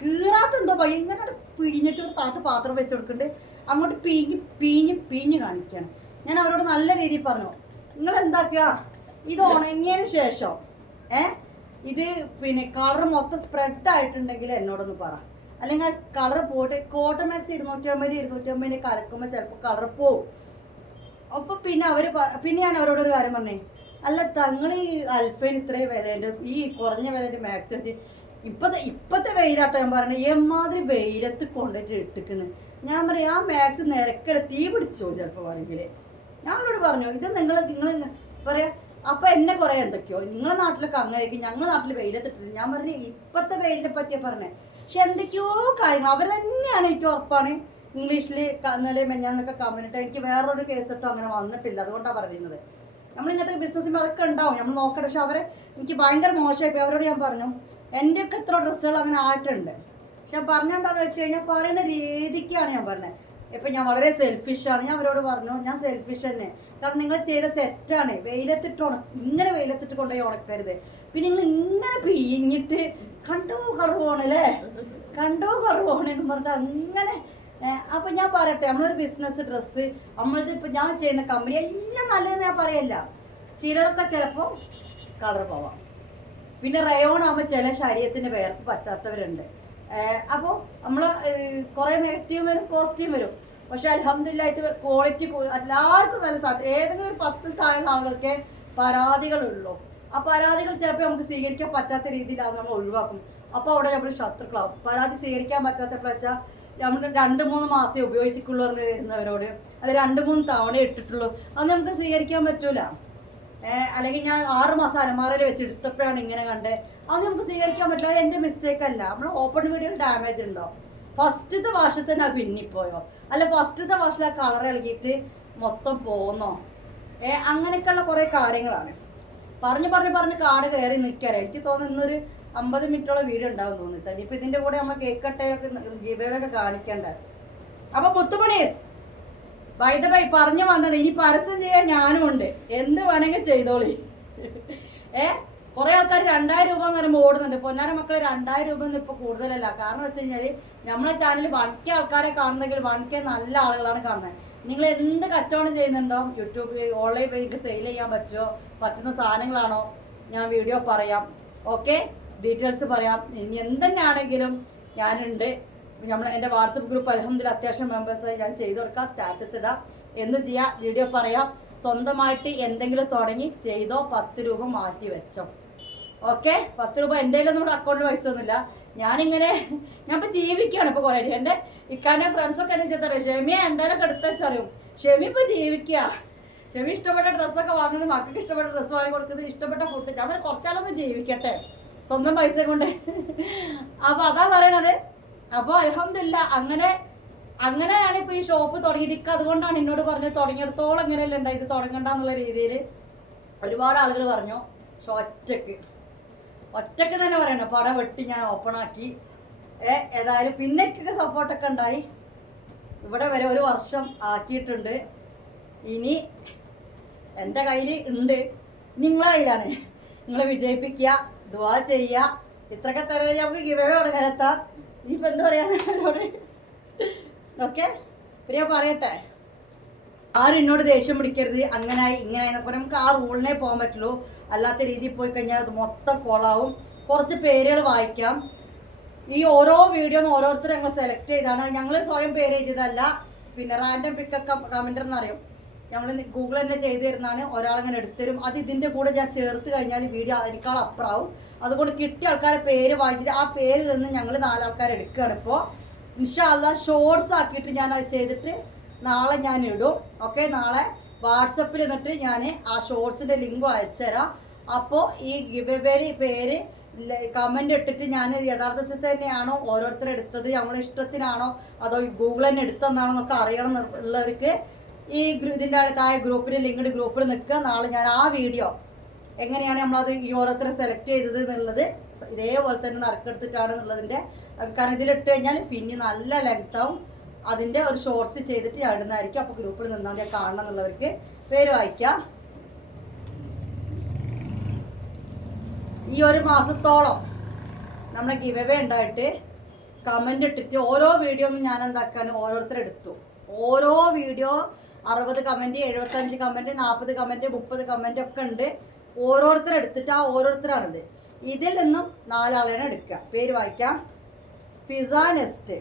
കീറാത്തെന്തോ ഇങ്ങനെ പിഴിഞ്ഞിട്ട് ഒരു പാത്രം വെച്ച് കൊടുക്കുന്നുണ്ട്, അങ്ങോട്ട് പീഞ്ഞ് കാണിക്കുകയാണ്. ഞാൻ അവരോട് നല്ല രീതിയിൽ പറഞ്ഞു, നിങ്ങൾ എന്താക്കുക, ഇത് ഉണങ്ങിയതിന് ശേഷം ഇത് പിന്നെ കളർ മൊത്തം സ്പ്രെഡ് ആയിട്ടുണ്ടെങ്കിൽ എന്നോടൊന്ന് പറ. അല്ലെങ്കിൽ ആ കളർ പോയിട്ട് കോട്ടൺ മാക്സ് 250 കലക്കുമ്പോൾ ചിലപ്പോൾ കളർ പോവും. അപ്പം പിന്നെ ഞാൻ അവരോടൊരു കാര്യം പറഞ്ഞേ, അല്ല തങ്ങൾ ഈ അൽഫൈന് ഇത്രയും വിലേൻ്റെ ഈ കുറഞ്ഞ വിലേൻ്റെ മാക്സ് ആയിട്ട് ഇപ്പോഴത്തെ വെയിലാട്ടോ ഞാൻ പറഞ്ഞത്, എമ്മാതിരി വെയിലത്ത് കൊണ്ടിട്ട് ഇട്ടിക്കുന്നത്. ഞാൻ പറയും ആ മാക്സ് നിരക്കല തീ പിടിച്ചോ ചിലപ്പോൾ വേണമെങ്കിൽ. ഞാൻ അവരോട് പറഞ്ഞു, ഇത് നിങ്ങൾ പറയാ. അപ്പോൾ എന്നെ കുറേ എന്തൊക്കെയോ നിങ്ങളെ നാട്ടിലൊക്കെ അങ്ങനെയൊക്കെ, ഞങ്ങളുടെ നാട്ടിൽ വെയിലത്തിട്ടില്ല. ഞാൻ പറഞ്ഞു ഇപ്പോഴത്തെ വെയിലിനെ പറ്റിയാണ് പറഞ്ഞത്. പക്ഷെ എന്തൊക്കെയോ കാര്യങ്ങൾ അവർ തന്നെയാണ്, എനിക്ക് ഉറപ്പാണ്. ഇംഗ്ലീഷിൽ ഇന്നലെ മെഞ്ഞാന്നൊക്കെ കമൻറ്റ്, എനിക്ക് വേറൊരു കേസ് ഇട്ടോ അങ്ങനെ വന്നിട്ടില്ല, അതുകൊണ്ടാണ് പറയുന്നത്. നമ്മൾ ഇങ്ങനത്തെ ബിസിനസ്സിൽ അതൊക്കെ ഉണ്ടാവും, നമ്മൾ നോക്കട്ടെ. പക്ഷെ എനിക്ക് ഭയങ്കര മോശമായിപ്പോയി. അവരോട് ഞാൻ പറഞ്ഞു, എൻ്റെയൊക്കെ എത്ര ഡ്രസ്സുകൾ അങ്ങനെ ആയിട്ടുണ്ട്. പക്ഷെ പറഞ്ഞെന്താണെന്ന് വെച്ച് കഴിഞ്ഞാൽ പറയുന്ന രീതിക്കാണ് ഞാൻ പറഞ്ഞത്. ഇപ്പം ഞാൻ വളരെ സെൽഫിഷാണ്. ഞാൻ അവരോട് പറഞ്ഞു ഞാൻ സെൽഫിഷ് തന്നെ. കാരണം നിങ്ങൾ ചെയ്ത തെറ്റാണ്. ഇങ്ങനെ വെയിലത്തിട്ട് കൊണ്ടുപോയി ഉണക്കരുത്. പിന്നെ നിങ്ങൾ ഇങ്ങനെ പിഴിഞ്ഞിട്ട് കണ്ടോ കുറവാണല്ലേ, കണ്ടോ കുറവാണെന്ന് പറഞ്ഞിട്ട് അങ്ങനെ. അപ്പം ഞാൻ പറയട്ടെ, നമ്മളൊരു ബിസിനസ് ഡ്രസ്സ് നമ്മളിത് ഇപ്പം ഞാൻ ചെയ്യുന്ന കമ്പനി എല്ലാം നല്ലതെന്ന് ഞാൻ പറയല്ല. ചിലതൊക്കെ ചിലപ്പോൾ കളർ പോവാം. പിന്നെ റയോൺ ആകുമ്പോൾ ചില ശരീരത്തിന് വേർപ്പ് പറ്റാത്തവരുണ്ട്. അപ്പോൾ നമ്മൾ കുറേ നെഗറ്റീവ് വരും, പോസിറ്റീവ് വരും. പക്ഷെ അൽഹംദുലില്ലാ ഇത് ക്വാളിറ്റി എല്ലാവർക്കും നല്ല സാധനം. ഏതെങ്കിലും ഒരു 10 താഴെയുള്ള ആളുകൾക്ക് പരാതികളുള്ളൂ. ആ പരാതികൾ ചിലപ്പോൾ നമുക്ക് സ്വീകരിക്കാൻ പറ്റാത്ത രീതിയിലാവും, നമ്മൾ ഒഴിവാക്കും. അപ്പോൾ അവിടെ നമ്മൾ ശത്രുക്കളാവും. പരാതി സ്വീകരിക്കാൻ പറ്റാത്തപ്പോൾ വെച്ചാൽ നമ്മൾ 2-3 മാസമേ ഉപയോഗിച്ചിട്ടുള്ളൂ വരുന്നവരോട്, അല്ല 2-3 തവണ ഇട്ടിട്ടുള്ളൂ, അത് നമുക്ക് സ്വീകരിക്കാൻ പറ്റൂല. അല്ലെങ്കിൽ ഞാൻ 6 മാസം അലമാരയിൽ വെച്ച് എടുത്തപ്പോഴാണ് ഇങ്ങനെ കണ്ടത്, അത് നമുക്ക് സ്വീകരിക്കാൻ പറ്റില്ല. അത് എൻ്റെ മിസ്റ്റേക്ക് അല്ല. നമ്മൾ ഓപ്പൺ വീഡിയോയിൽ ഡാമേജ് ഉണ്ടോ, ഫസ്റ്റത്തെ വാഷിൽ തന്നെ അത് പിന്നിപ്പോയോ, അല്ല ഫസ്റ്റത്തെ വാഷിൽ ആ കളർ ഇളകിയിട്ട് മൊത്തം പോകുന്നോ, അങ്ങനെയൊക്കെയുള്ള കുറേ കാര്യങ്ങളാണ്. പറഞ്ഞ് കാട് കയറി നിൽക്കാറ്. എനിക്ക് തോന്നുന്നു ഇന്നൊരു 50 മിനിറ്റോളം വീഡിയോ ഉണ്ടാവും തോന്നിട്ട്. ഇനിയിപ്പോൾ ഇതിൻ്റെ കൂടെ നമ്മൾ കേക്ക് കട്ടയൊക്കെ ഗിവേയൊക്കെ കാണിക്കണ്ടേ. അപ്പോൾ മുത്തുമണീസ് ബൈ ദ ബൈ പറഞ്ഞു വന്നത്, ഇനി പരസ്യം ചെയ്യാൻ ഞാനും ഉണ്ട്, എന്ത് വേണമെങ്കിൽ ചെയ്തോളി. കുറേ ആൾക്കാർ 2000 രൂപ എന്ന് പറയുമ്പോൾ ഓടുന്നുണ്ട്. പൊന്നാര മക്കളെ 2000 രൂപ ഒന്നും ഇപ്പോൾ കൂടുതലല്ല. കാരണം വെച്ച് കഴിഞ്ഞാൽ നമ്മളെ ചാനലിൽ 1K ആൾക്കാരെ കാണുന്നെങ്കിൽ 1K നല്ല ആളുകളാണ് കാണുന്നത്. നിങ്ങൾ എന്ത് കച്ചവടം ചെയ്യുന്നുണ്ടോ, യൂട്യൂബ് ഓൺലൈൻ വഴിക്ക് സെയിൽ ചെയ്യാൻ പറ്റുന്ന സാധനങ്ങളാണോ, ഞാൻ വീഡിയോ പറയാം. ഓക്കെ, ഡീറ്റെയിൽസ് പറയാം. ഇനി എന്തെന്നാണെങ്കിലും ഞാനുണ്ട്. എൻ്റെ വാട്സപ്പ് ഗ്രൂപ്പ് അൽഹംദുലില്ലാ അത്യാവശ്യം മെമ്പേഴ്സ് ഞാൻ ചെയ്ത് കൊടുക്കാം. സ്റ്റാറ്റസ് ഇടാം, എന്തു ചെയ്യാം, വീഡിയോ പറയാം. സ്വന്തമായിട്ട് എന്തെങ്കിലും തുടങ്ങി ചെയ്തോ, 10 രൂപ മാറ്റി വെച്ചോ. ഓക്കെ, 10 രൂപ എൻ്റെ കയ്യിലൊന്നും ഇവിടെ അക്കൗണ്ടിൽ പൈസ ഒന്നുമില്ല. ഞാനിപ്പോൾ ജീവിക്കുകയാണ്. ഇപ്പോൾ കുറേ എൻ്റെ ഇക്കാൻ്റെ ഫ്രണ്ട്സൊക്കെ എന്നെ ചെയ്തറിയാം, ഷെമിയെ എന്തായാലും എടുത്തറിയും. ഷെമി ഇപ്പോൾ ജീവിക്കുക. ഷെമി ഇഷ്ടപ്പെട്ട ഡ്രസ്സൊക്കെ വാങ്ങുന്നത്, മക്കൾക്ക് ഇഷ്ടപ്പെട്ട ഡ്രസ്സ് വാങ്ങി കൊടുക്കുന്നത്, ഇഷ്ടപ്പെട്ട ഫുഡ്. ഞാൻ കുറച്ചാളൊന്ന് ജീവിക്കട്ടെ സ്വന്തം പൈസ കൊണ്ട്. അപ്പോൾ അതാ പറയണത്. അപ്പോൾ അൽഹംദുലില്ലാ അങ്ങനെയാണ് ഈ ഷോപ്പ് തുടങ്ങിയിട്ട്. അതുകൊണ്ടാണ് എന്നോട് പറഞ്ഞത് തുടങ്ങിയിടത്തോളം ഇങ്ങനെയല്ല ഉണ്ടായി, ഇത് തുടങ്ങണ്ടെന്നുള്ള രീതിയിൽ ഒരുപാട് ആളുകൾ പറഞ്ഞു. പക്ഷെ ഒറ്റക്ക് തന്നെ പറയണം, പടം വെട്ടി ഞാൻ ഓപ്പണാക്കി. ഏതായാലും പിന്നേക്കൊക്കെ സപ്പോർട്ടൊക്കെ ഉണ്ടായി. ഇവിടെ വരെ 1 വർഷം ആക്കിയിട്ടുണ്ട്. ഇനി എൻ്റെ കയ്യിൽ ഉണ്ട്, നിങ്ങളെ കയ്യിലാണ്. നിങ്ങൾ വിജയിപ്പിക്കുക, ദുആ ചെയ്യുക. ഇത്രയൊക്കെ തരാൻ നമുക്ക് ഗിവ് തുടങ്ങാനെത്താം. ഇനിയിപ്പോൾ എന്താ പറയാൻ അവരോട്. ഓക്കെ, പിന്നെ ഞാൻ പറയട്ടെ, ആരും എന്നോട് ദേഷ്യം പിടിക്കരുത്, അങ്ങനായി ഇങ്ങനായി എന്നൊക്കെ പറയാം. നമുക്ക് ആ റൂളിനെ പോകാൻ പറ്റുള്ളൂ. അല്ലാത്ത രീതിയിൽ പോയി കഴിഞ്ഞാൽ അത് മൊത്തം കോളാവും. കുറച്ച് പേരുകൾ വായിക്കാം. ഈ ഓരോ വീഡിയോന്ന് ഓരോരുത്തർ ഞങ്ങൾ സെലക്ട് ചെയ്താണ്. ഞങ്ങൾ സ്വയം പേര് എഴുതിയതല്ല. പിന്നെ റാൻഡം പിക്കൊക്കെ കമൻ്റ് എന്നറിയും, നമ്മൾ ഗൂഗിൾ തന്നെ ചെയ്തു തരുന്നതാണ്. ഒരാളങ്ങനെ എടുത്തുതരും. അത് ഇതിൻ്റെ കൂടെ ഞാൻ ചേർത്ത് കഴിഞ്ഞാൽ വീഡിയോ അതിനേക്കാൾ അപ്പുറമാവും. അതുകൊണ്ട് കിട്ടിയ ആൾക്കാരെ പേര് വായിച്ചിട്ട് ആ പേരിൽ നിന്ന് ഞങ്ങൾ 4 ആൾക്കാർ എടുക്കുകയാണ്. ഇപ്പോൾ ഇൻഷാ അല്ലാഹ് ഷോർട്സ് ആക്കിയിട്ട് ഞാൻ അത് ചെയ്തിട്ട് നാളെ ഞാൻ ഇടും. ഓക്കെ, നാളെ വാട്സപ്പിൽ നിന്നിട്ട് ഞാൻ ആ ഷോർട്സിൻ്റെ ലിങ്കും അയച്ചുതരാം. അപ്പോൾ ഈ ഗിവവേയിൽ പേര് കമൻ്റ് ഇട്ടിട്ട് ഞാൻ യഥാർത്ഥത്തിൽ തന്നെയാണോ ഓരോരുത്തർ എടുത്തത്, നമ്മളെ ഇഷ്ടത്തിനാണോ അതോ ഗൂഗിൾ തന്നെ എടുത്തതെന്നാണോ എന്നൊക്കെ അറിയണം എന്നുള്ളവർക്ക് ഈ ഇതിൻ്റെ താഴെ ഗ്രൂപ്പിൽ ലിങ്ക്ഡ് ഗ്രൂപ്പിൽ നിൽക്കുക. നാളെ ഞാൻ ആ വീഡിയോ എങ്ങനെയാണ് നമ്മളത് ഈ ഓരോരുത്തരെ സെലക്ട് ചെയ്തത് എന്നുള്ളത് ഇതേപോലെ തന്നെ നറുക്കെടുത്തിട്ടാണ് എന്നുള്ളതിൻ്റെ. കാരണം ഇതിലിട്ട് കഴിഞ്ഞാൽ പിന്നെ നല്ല ലെങ്താവും. അതിൻ്റെ ഒരു ഷോർട്സ് ചെയ്തിട്ട് ഞാൻ ഇടുന്നതായിരിക്കും. അപ്പോൾ ഗ്രൂപ്പിൽ നിന്നാൽ ഞാൻ കാണണം എന്നുള്ളവർക്ക് പേര് വായിക്കാം. ഈ 1 മാസത്തോളം നമ്മൾ ഗിവ് ഉണ്ടായിട്ട് കമൻ്റ് ഇട്ടിട്ട് ഓരോ വീഡിയോ ഞാൻ എന്താക്കാണ് ഓരോരുത്തരെടുത്തു. ഓരോ video 60 comment, 75 comment, 40 comment, 30 comment ഒക്കെ ഉണ്ട്. ഓരോരുത്തരെടുത്തിട്ട് ആ ഓരോരുത്തരാണിത്. ഇതിൽ നിന്നും 4 ആളെയാണ് എടുക്കുക. പേര് വായിക്കാം. ഫിസ നെസ്റ്റ്,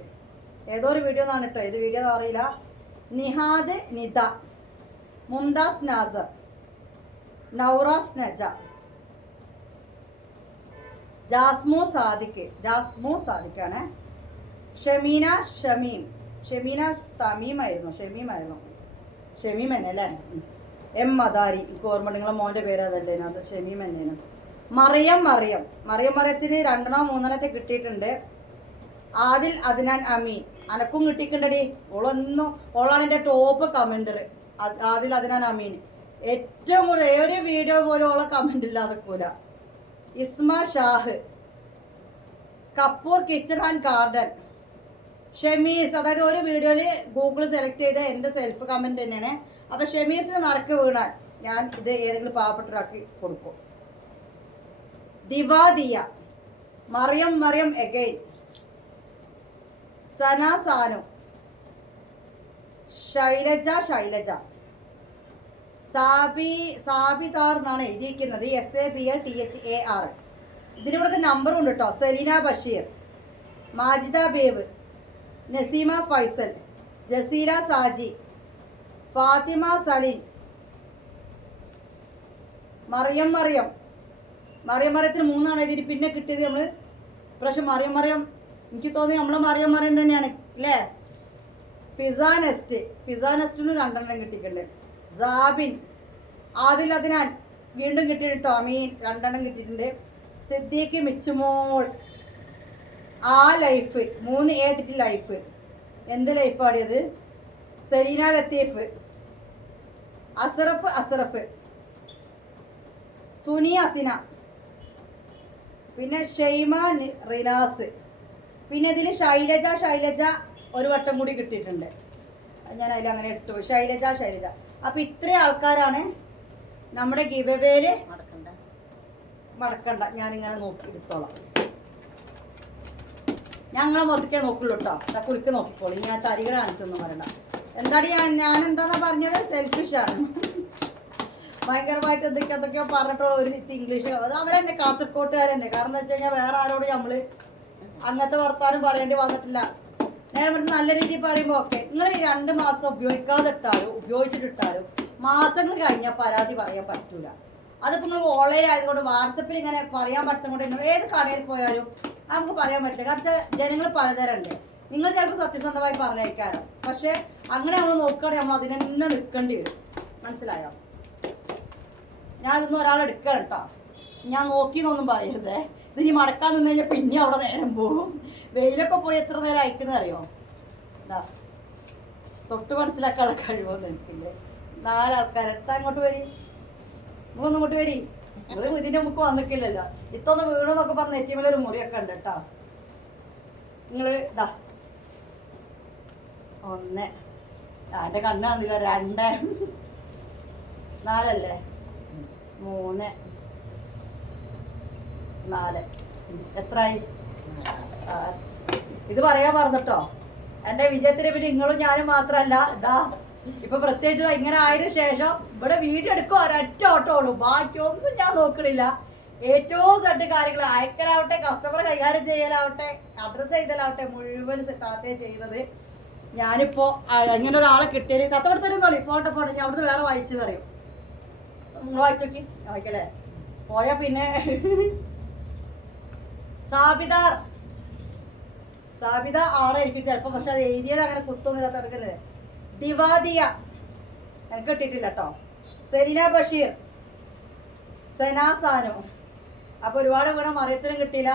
ഏതോ ഒരു വീഡിയോ എന്നാണ് കേട്ടോ, ഏത് വീഡിയോ അറിയില്ല. നിഹാദ് നിത, മുംതാസ് നാസർ, നൗറാസ് നജ, ജാസ്മു സാദിഖാണ്. ഷമീന ഷമീം തന്നെ അല്ലേ. എം മദാരി, എനിക്ക് ഓർമ്മ, നിങ്ങളെ മോൻ്റെ പേര് അതല്ലേ, അത് ഷമീം തന്നെയാണ്. മറിയത്തിന് 2-3 കിട്ടിയിട്ടുണ്ട്. ആദിൽ അദ്നാൻ അമീൻ, അനക്കും കിട്ടിയിട്ടുണ്ടടി. ഓളാണ് എൻ്റെ ടോപ്പ് കമൻറ്റർ. ആദിൽ അദ്നാൻ അമീൻ ഏറ്റവും കൂടുതൽ, ഒരു വീഡിയോ പോലും ഓളെ കമൻ്റ് ഇല്ലാതെ കൂല. Isma Shah, Kappoor kitchen and garden. Shemees, അതായത് ഒരു വീഡിയോയിൽ ഗൂഗിൾ സെലക്ട് ചെയ്ത് എൻ്റെ സെൽഫ് കമൻറ്റ് തന്നെയാണ്. അപ്പോൾ ഷെമീസിന് നറുക്ക് വീണാൽ ഞാൻ ഇത് ഏതെങ്കിലും പാവപ്പെട്ടൊരാക്കി കൊടുക്കും. ദിവാദിയ, മറിയം എഗൈൻ, സന സാനു, ശൈലജ സാബിതാർ എന്നാണ് എഴുതിയിരിക്കുന്നത്. SABLTHAR. ഇതിനിവിടെ നമ്പറും ഉണ്ട് കേട്ടോ. സെലീന ബഷീർ, മാജിദ ബേവ്, നസീമ ഫൈസൽ, ജസീല സാജി, ഫാത്തിമ സലീം, മറിയത്തിന് 3 എഴുതിയിട്ട് പിന്നെ കിട്ടിയത് നമ്മൾ പക്ഷെ മറിയം എനിക്ക് തോന്നി നമ്മളെ മറിയം തന്നെയാണ് അല്ലേ. ഫിസ നെസ്റ്റിന് 2 കിട്ടിയിട്ടുണ്ട്. സാബിൻ, ആദിൽ അദ്നാൻ വീണ്ടും കിട്ടിയിട്ടോ. അമീൻ 2 കിട്ടിയിട്ടുണ്ട്. സിദ്ദീഖ് മിച്ചുമോൾ, ആ ലൈഫ് 3 ഇട്ടിട്ട് ലൈഫ്. എന്ത് ലൈഫ് ആടിയത്? സെലീന ലത്തീഫ്, അസ്റഫ്, സുനി അസിന, പിന്നെ ഷെയ്മ റിനാസ്, പിന്നെ ഇതിൽ ശൈലജ ഒരു വട്ടം കൂടി കിട്ടിയിട്ടുണ്ട്. ഞാൻ അതിൽ അങ്ങനെ ഇട്ടു. ശൈലജ. അപ്പം ഇത്രയും ആൾക്കാരാണ് നമ്മുടെ ഗിവവേയിൽ. മടക്കണ്ട, ഞാനിങ്ങനെ നോക്കി എടുത്തോളാം. ഞങ്ങളെ മൊത്തക്കേ നോക്കുള്ളൂ കേട്ടോ. കുറിക്ക് നോക്കിക്കോളൂ. ഞാൻ തരികൾ കാണിച്ചൊന്നും പറയണ്ട. എന്താടി ഞാൻ എന്താന്നാ പറഞ്ഞത്? സെൽഫിഷാണ്. ഭയങ്കരമായിട്ട് എന്തൊക്കെയോ പറഞ്ഞിട്ടുള്ള ഒരു ഇംഗ്ലീഷ്. അത് അവരെന്നെ കാസർകോട്ടുകാരെന്നെ. കാരണം എന്താ വെച്ച് കഴിഞ്ഞാൽ വേറെ ആരോട് നമ്മൾ അങ്ങനത്തെ വർത്താനം പറയേണ്ടി വന്നിട്ടില്ല. നേരെ മറിച്ച് നല്ല രീതിയിൽ പറയുമ്പോൾ ഓക്കെ. നിങ്ങൾ ഈ 2 മാസം ഉപയോഗിച്ചിട്ടിട്ടാലും മാസങ്ങൾ കഴിഞ്ഞാൽ പരാതി പറയാൻ പറ്റൂല. അതിപ്പോൾ നിങ്ങൾ ഓൺലൈൻ ആയതുകൊണ്ട് വാട്സപ്പിൽ ഇങ്ങനെ പറയാൻ പറ്റുന്നതുകൊണ്ട് നിങ്ങൾ ഏത് കടയിൽ പോയാലും നമുക്ക് പറയാൻ പറ്റില്ല. കാരണം ജനങ്ങൾ പലതരമുണ്ട്. നിങ്ങൾ ചിലപ്പോൾ സത്യസന്ധമായി പറഞ്ഞേക്കാരോ, പക്ഷേ അങ്ങനെ നമ്മൾ നോക്കുകയാണെങ്കിൽ നമ്മൾ അതിനെ തന്നെ നിൽക്കേണ്ടി വരും. മനസ്സിലായോ? ഞാൻ ഇതൊന്നും ഒരാളെടുക്കണം കേട്ടോ. ഞാൻ നോക്കിയെന്നൊന്നും പറയരുതേ. ഇതിനി മടക്കാൻ നിന്ന് കഴിഞ്ഞാൽ പിന്നെ അവിടെ നേരം പോകും. വെയിലൊക്കെ പോയി എത്ര നേരം അയക്കുന്നത് അറിയോ? എന്താ തൊട്ട് മനസ്സിലാക്കാനുള്ള കഴിവൊന്നും എനിക്കില്ലേ. 4 ആൾക്കാർ എത്താൻ ഇങ്ങോട്ട് വരി. നിങ്ങളൊന്നും ഇങ്ങോട്ട് വരി. നിങ്ങൾ ഇതിൻ്റെ മുമ്പ് വന്നിട്ടില്ലല്ലോ. ഇത്തൊന്ന് വീണെന്നൊക്കെ പറഞ്ഞ് നെറ്റിമേലൊരു മുറിയൊക്കെ ഉണ്ട് കേട്ടോ. നിങ്ങൾ ഇതാ 1 എൻ്റെ കണ്ണ് കാണില്ല. 2 4 അല്ലേ? 3 4 എത്രയായി? ഇത് പറയാൻ പറഞ്ഞിട്ടോ. എൻ്റെ വിജയത്തിനെ പിന്നെ നിങ്ങളും ഞാനും മാത്രമല്ല. ഇതാ ഇപ്പൊ പ്രത്യേകിച്ച് ഇങ്ങനെ ആയതിനു ശേഷം ഇവിടെ വീഡിയോ എടുക്കുക ഒരൊറ്റ ഓട്ടോളൂ. ബാക്കിയൊന്നും ഞാൻ നോക്കണില്ല. ഏറ്റവും സെറ്റ് കാര്യങ്ങൾ അയക്കലാവട്ടെ, കസ്റ്റമർ കൈകാര്യം ചെയ്യലാവട്ടെ, അഡ്രസ്സ് ചെയ്തലാവട്ടെ, മുഴുവൻ താത്തേ ചെയ്യുന്നത്. ഞാനിപ്പോൾ ഇങ്ങനെ ഒരാളെ കിട്ടിയാൽ തത്തപ്പെടുത്തരുന്നോളൂ. പോട്ടെ ഞാൻ അവിടുന്ന് വേറെ വായിച്ചത് അറിയും. നിങ്ങൾ വായിച്ചോക്കി. വായിക്കല്ലേ പോയാ പിന്നെ സാബിത 6 ആയിരിക്കും ചിലപ്പോൾ. പക്ഷെ അത് എഴുതിയത് അങ്ങനെ കുത്തൊന്നുമില്ലാത്ത എടുക്കല്ലേ. ദിവാദിയ എനിക്ക് കിട്ടിയിട്ടില്ല കേട്ടോ. സെലീന ബഷീർ, സന സാനു. അപ്പോൾ ഒരുപാട് വീണ മറിയത്തിനും കിട്ടിയില്ല.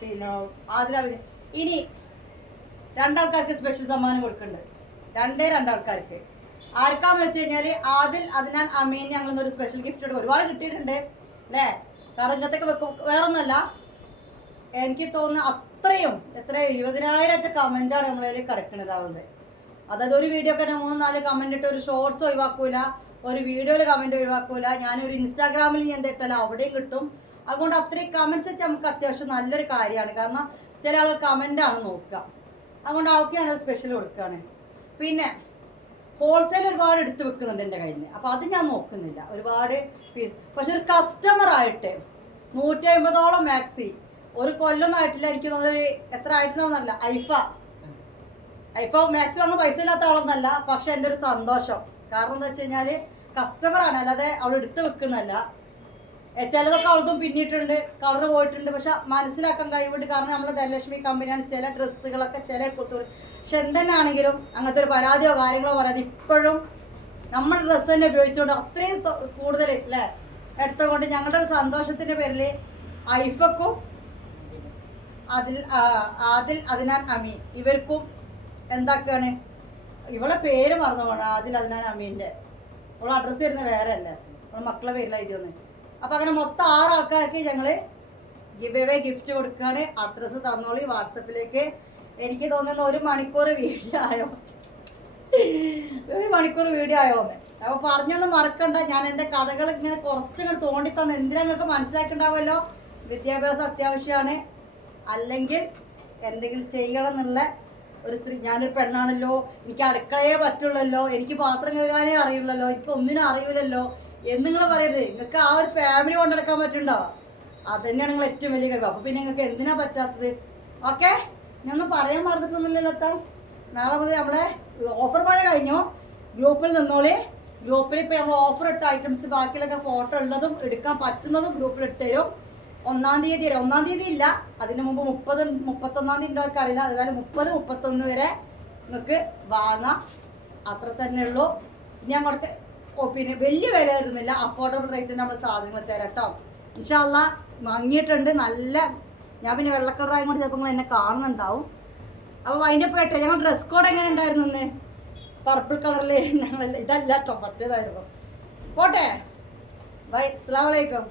പിന്നെ ആദില. ഇനി 2 ആൾക്കാർക്ക് സ്പെഷ്യൽ സമ്മാനം കൊടുക്കുന്നുണ്ട്. 2 ആൾക്കാർക്ക്. ആർക്കാന്ന് വെച്ച് കഴിഞ്ഞാൽ ആദിൽ അദ്നാൻ അമീൻ ഞങ്ങളൊരു സ്പെഷ്യൽ ഗിഫ്റ്റ് എടുക്കും. ഒരുപാട് കിട്ടിയിട്ടുണ്ട് അല്ലേ. കാരണം ഇങ്ങനത്തൊക്കെ വെക്കും. വേറൊന്നല്ല, എനിക്ക് തോന്നുന്നു അത്രയും 20,000 കമൻറ്റാണ് നമ്മളതിൽ കിടക്കുന്നത്. അവളുടെ അതായത് ഒരു വീഡിയോ ഒക്കെ 3-4 കമൻറ്റ് ഇട്ട് ഒരു ഷോർട്സ് ഒഴിവാക്കൂല, ഒരു വീഡിയോയിൽ കമൻറ്റ് ഒഴിവാക്കൂല. ഞാനൊരു ഇൻസ്റ്റാഗ്രാമിൽ ഞാൻ ഇട്ടാലും അവിടെയും കിട്ടും. അതുകൊണ്ട് അത്രയും കമൻറ്റ്സ് വെച്ച് നമുക്ക് അത്യാവശ്യം നല്ലൊരു കാര്യമാണ്. കാരണം ചില ആളുകൾ കമൻറ്റാണ് നോക്കുക. അതുകൊണ്ട് അവർക്ക് ഞാനൊരു സ്പെഷ്യൽ കൊടുക്കുകയാണ്. പിന്നെ ഹോൾസെയിൽ ഒരുപാട് എടുത്ത് വെക്കുന്നുണ്ട് എൻ്റെ കയ്യിൽ നിന്ന്. അപ്പോൾ അത് ഞാൻ നോക്കുന്നില്ല ഒരുപാട് പീസ്. പക്ഷെ ഒരു കസ്റ്റമറായിട്ട് 150ഓളം മാക്സി ഒരു കൊല്ലൊന്നും ആയിട്ടില്ല. എനിക്ക് തോന്നുന്നത് എത്ര ആയിട്ടൊന്നല്ല. ഐഫ മാക്സി വാങ്ങാൻ പൈസ ഇല്ലാത്ത ആളൊന്നല്ല. പക്ഷെ എൻ്റെ ഒരു സന്തോഷം. കാരണം എന്താ വെച്ച് കഴിഞ്ഞാൽ കസ്റ്റമറാണ്, അല്ലാതെ അവൾ എടുത്ത് വെക്കുന്നതല്ല. ചിലതൊക്കെ അവളതും പിന്നിട്ടുണ്ട്, കളർ പോയിട്ടുണ്ട്. പക്ഷെ മനസ്സിലാക്കാൻ കഴിവുണ്ട്. കാരണം നമ്മൾ ധനലക്ഷ്മി കമ്പനിയാണ്. ചില ഡ്രസ്സുകളൊക്കെ ചില കുത്തൂർ. പക്ഷെ എന്തെന്നാണെങ്കിലും അങ്ങനത്തെ ഒരു പരാതിയോ കാര്യങ്ങളോ പറയാൻ ഇപ്പോഴും നമ്മൾ ഡ്രസ്സ് തന്നെ ഉപയോഗിച്ചുകൊണ്ട് അത്രയും കൂടുതൽ അല്ലേ എടുത്തുകൊണ്ട് ഞങ്ങളുടെ ഒരു സന്തോഷത്തിൻ്റെ പേരിൽ ഐഫക്കും ആദിൽ അദ്നാൻ അമീൻ ഇവർക്കും എന്താക്കുകയാണ്. ഇവളെ പേര് മറന്നു പോകണം. ആദിൽ അദ്നാൻ അമീൻ്റെ അവളെ അഡ്രസ്സ് തരുന്നത് വേറെ അല്ലേ, അവളെ മക്കളെ പേരിലായിട്ട് വന്ന്. അപ്പം അങ്ങനെ മൊത്തം 6 ആൾക്കാർക്ക് ഞങ്ങൾ ഗിഫ്റ്റ് കൊടുക്കുകയാണ്. അഡ്രസ്സ് തന്നോളി വാട്സപ്പിലേക്ക്. എനിക്ക് തോന്നുന്ന 1 മണിക്കൂർ വീഡിയോ ആയോ, 1 മണിക്കൂർ വീഡിയോ ആയോന്ന്. അപ്പോൾ പറഞ്ഞൊന്നും മറക്കണ്ട. ഞാൻ എൻ്റെ കഥകൾ ഇങ്ങനെ കുറച്ചിങ്ങനെ തോണ്ടി തന്നെ എന്തിനാ നിങ്ങൾക്ക് മനസ്സിലാക്കിണ്ടാവുമല്ലോ. വിദ്യാഭ്യാസം അത്യാവശ്യമാണ്. അല്ലെങ്കിൽ എന്തെങ്കിലും ചെയ്യണം എന്നുള്ള ഒരു സ്ത്രീ. ഞാനൊരു പെണ്ണാണല്ലോ, എനിക്ക് അടുക്കളയെ പറ്റുള്ളല്ലോ, എനിക്ക് പാത്രം കഴുകാനേ അറിയുള്ളല്ലോ, എനിക്ക് ഒന്നിനും അറിയില്ലല്ലോ എന്ന് നിങ്ങൾ പറയരുത്. നിങ്ങൾക്ക് ആ ഒരു ഫാമിലി കൊണ്ടെടുക്കാൻ പറ്റുന്നുണ്ടോ? അത് തന്നെയാണ് നിങ്ങൾ ഏറ്റവും വലിയ കഴിവ്. അപ്പോൾ പിന്നെ നിങ്ങൾക്ക് എന്തിനാ പറ്റാത്തത്? ഓക്കെ, ഞാനൊന്നും പറയാൻ മറന്നിട്ടൊന്നുമില്ലല്ലോ. നാളെ മുതൽ നമ്മളെ ഓഫർ മഴ കഴിഞ്ഞു. ഗ്രൂപ്പിൽ നിന്നോളി. ഗ്രൂപ്പിൽ ഇപ്പോൾ നമ്മൾ ഓഫർ ഇട്ട ഐറ്റംസ് ബാക്കിയുള്ളൊക്കെ ഫോട്ടോ ഉള്ളതും എടുക്കാൻ പറ്റുന്നതും ഗ്രൂപ്പിൽ ഇട്ട് തരും. 1-ാം തീയതി വരെ, 1-ാം തീയതി ഇല്ല, അതിന് മുമ്പ് 30, 31-ാം തീയതി ഉണ്ടോ അറിയില്ല. അതുപോലെ 30, 31 വരെ നിങ്ങൾക്ക് വാങ്ങാം. അത്ര തന്നെ ഉള്ളൂ. ഞാൻ കുറച്ച് പിന്നെ വലിയ വില തരുന്നില്ല, അഫോർഡബിൾ റേറ്റിന് നമ്മൾ സാധനങ്ങൾ തരാം കേട്ടോ. ഇൻഷാ അല്ലാ വാങ്ങിയിട്ടുണ്ട്. നല്ല, ഞാൻ പിന്നെ വെള്ള കളറായത് കൊണ്ട് ചിലപ്പോൾ നിങ്ങൾ എന്നെ കാണുന്നുണ്ടാവും. അപ്പോൾ അതിൻ്റെ പോയിട്ടെ ഞങ്ങൾ ഡ്രസ് കോഡ് എങ്ങനെ ഉണ്ടായിരുന്നു ഇന്ന്? പർപ്പിൾ കളറിൽ ഞങ്ങൾ ഇതല്ല കേട്ടോ, മറ്റേതായിരുന്നു. പോട്ടെ, ബൈ, അസ്സലാമു അലൈക്കും.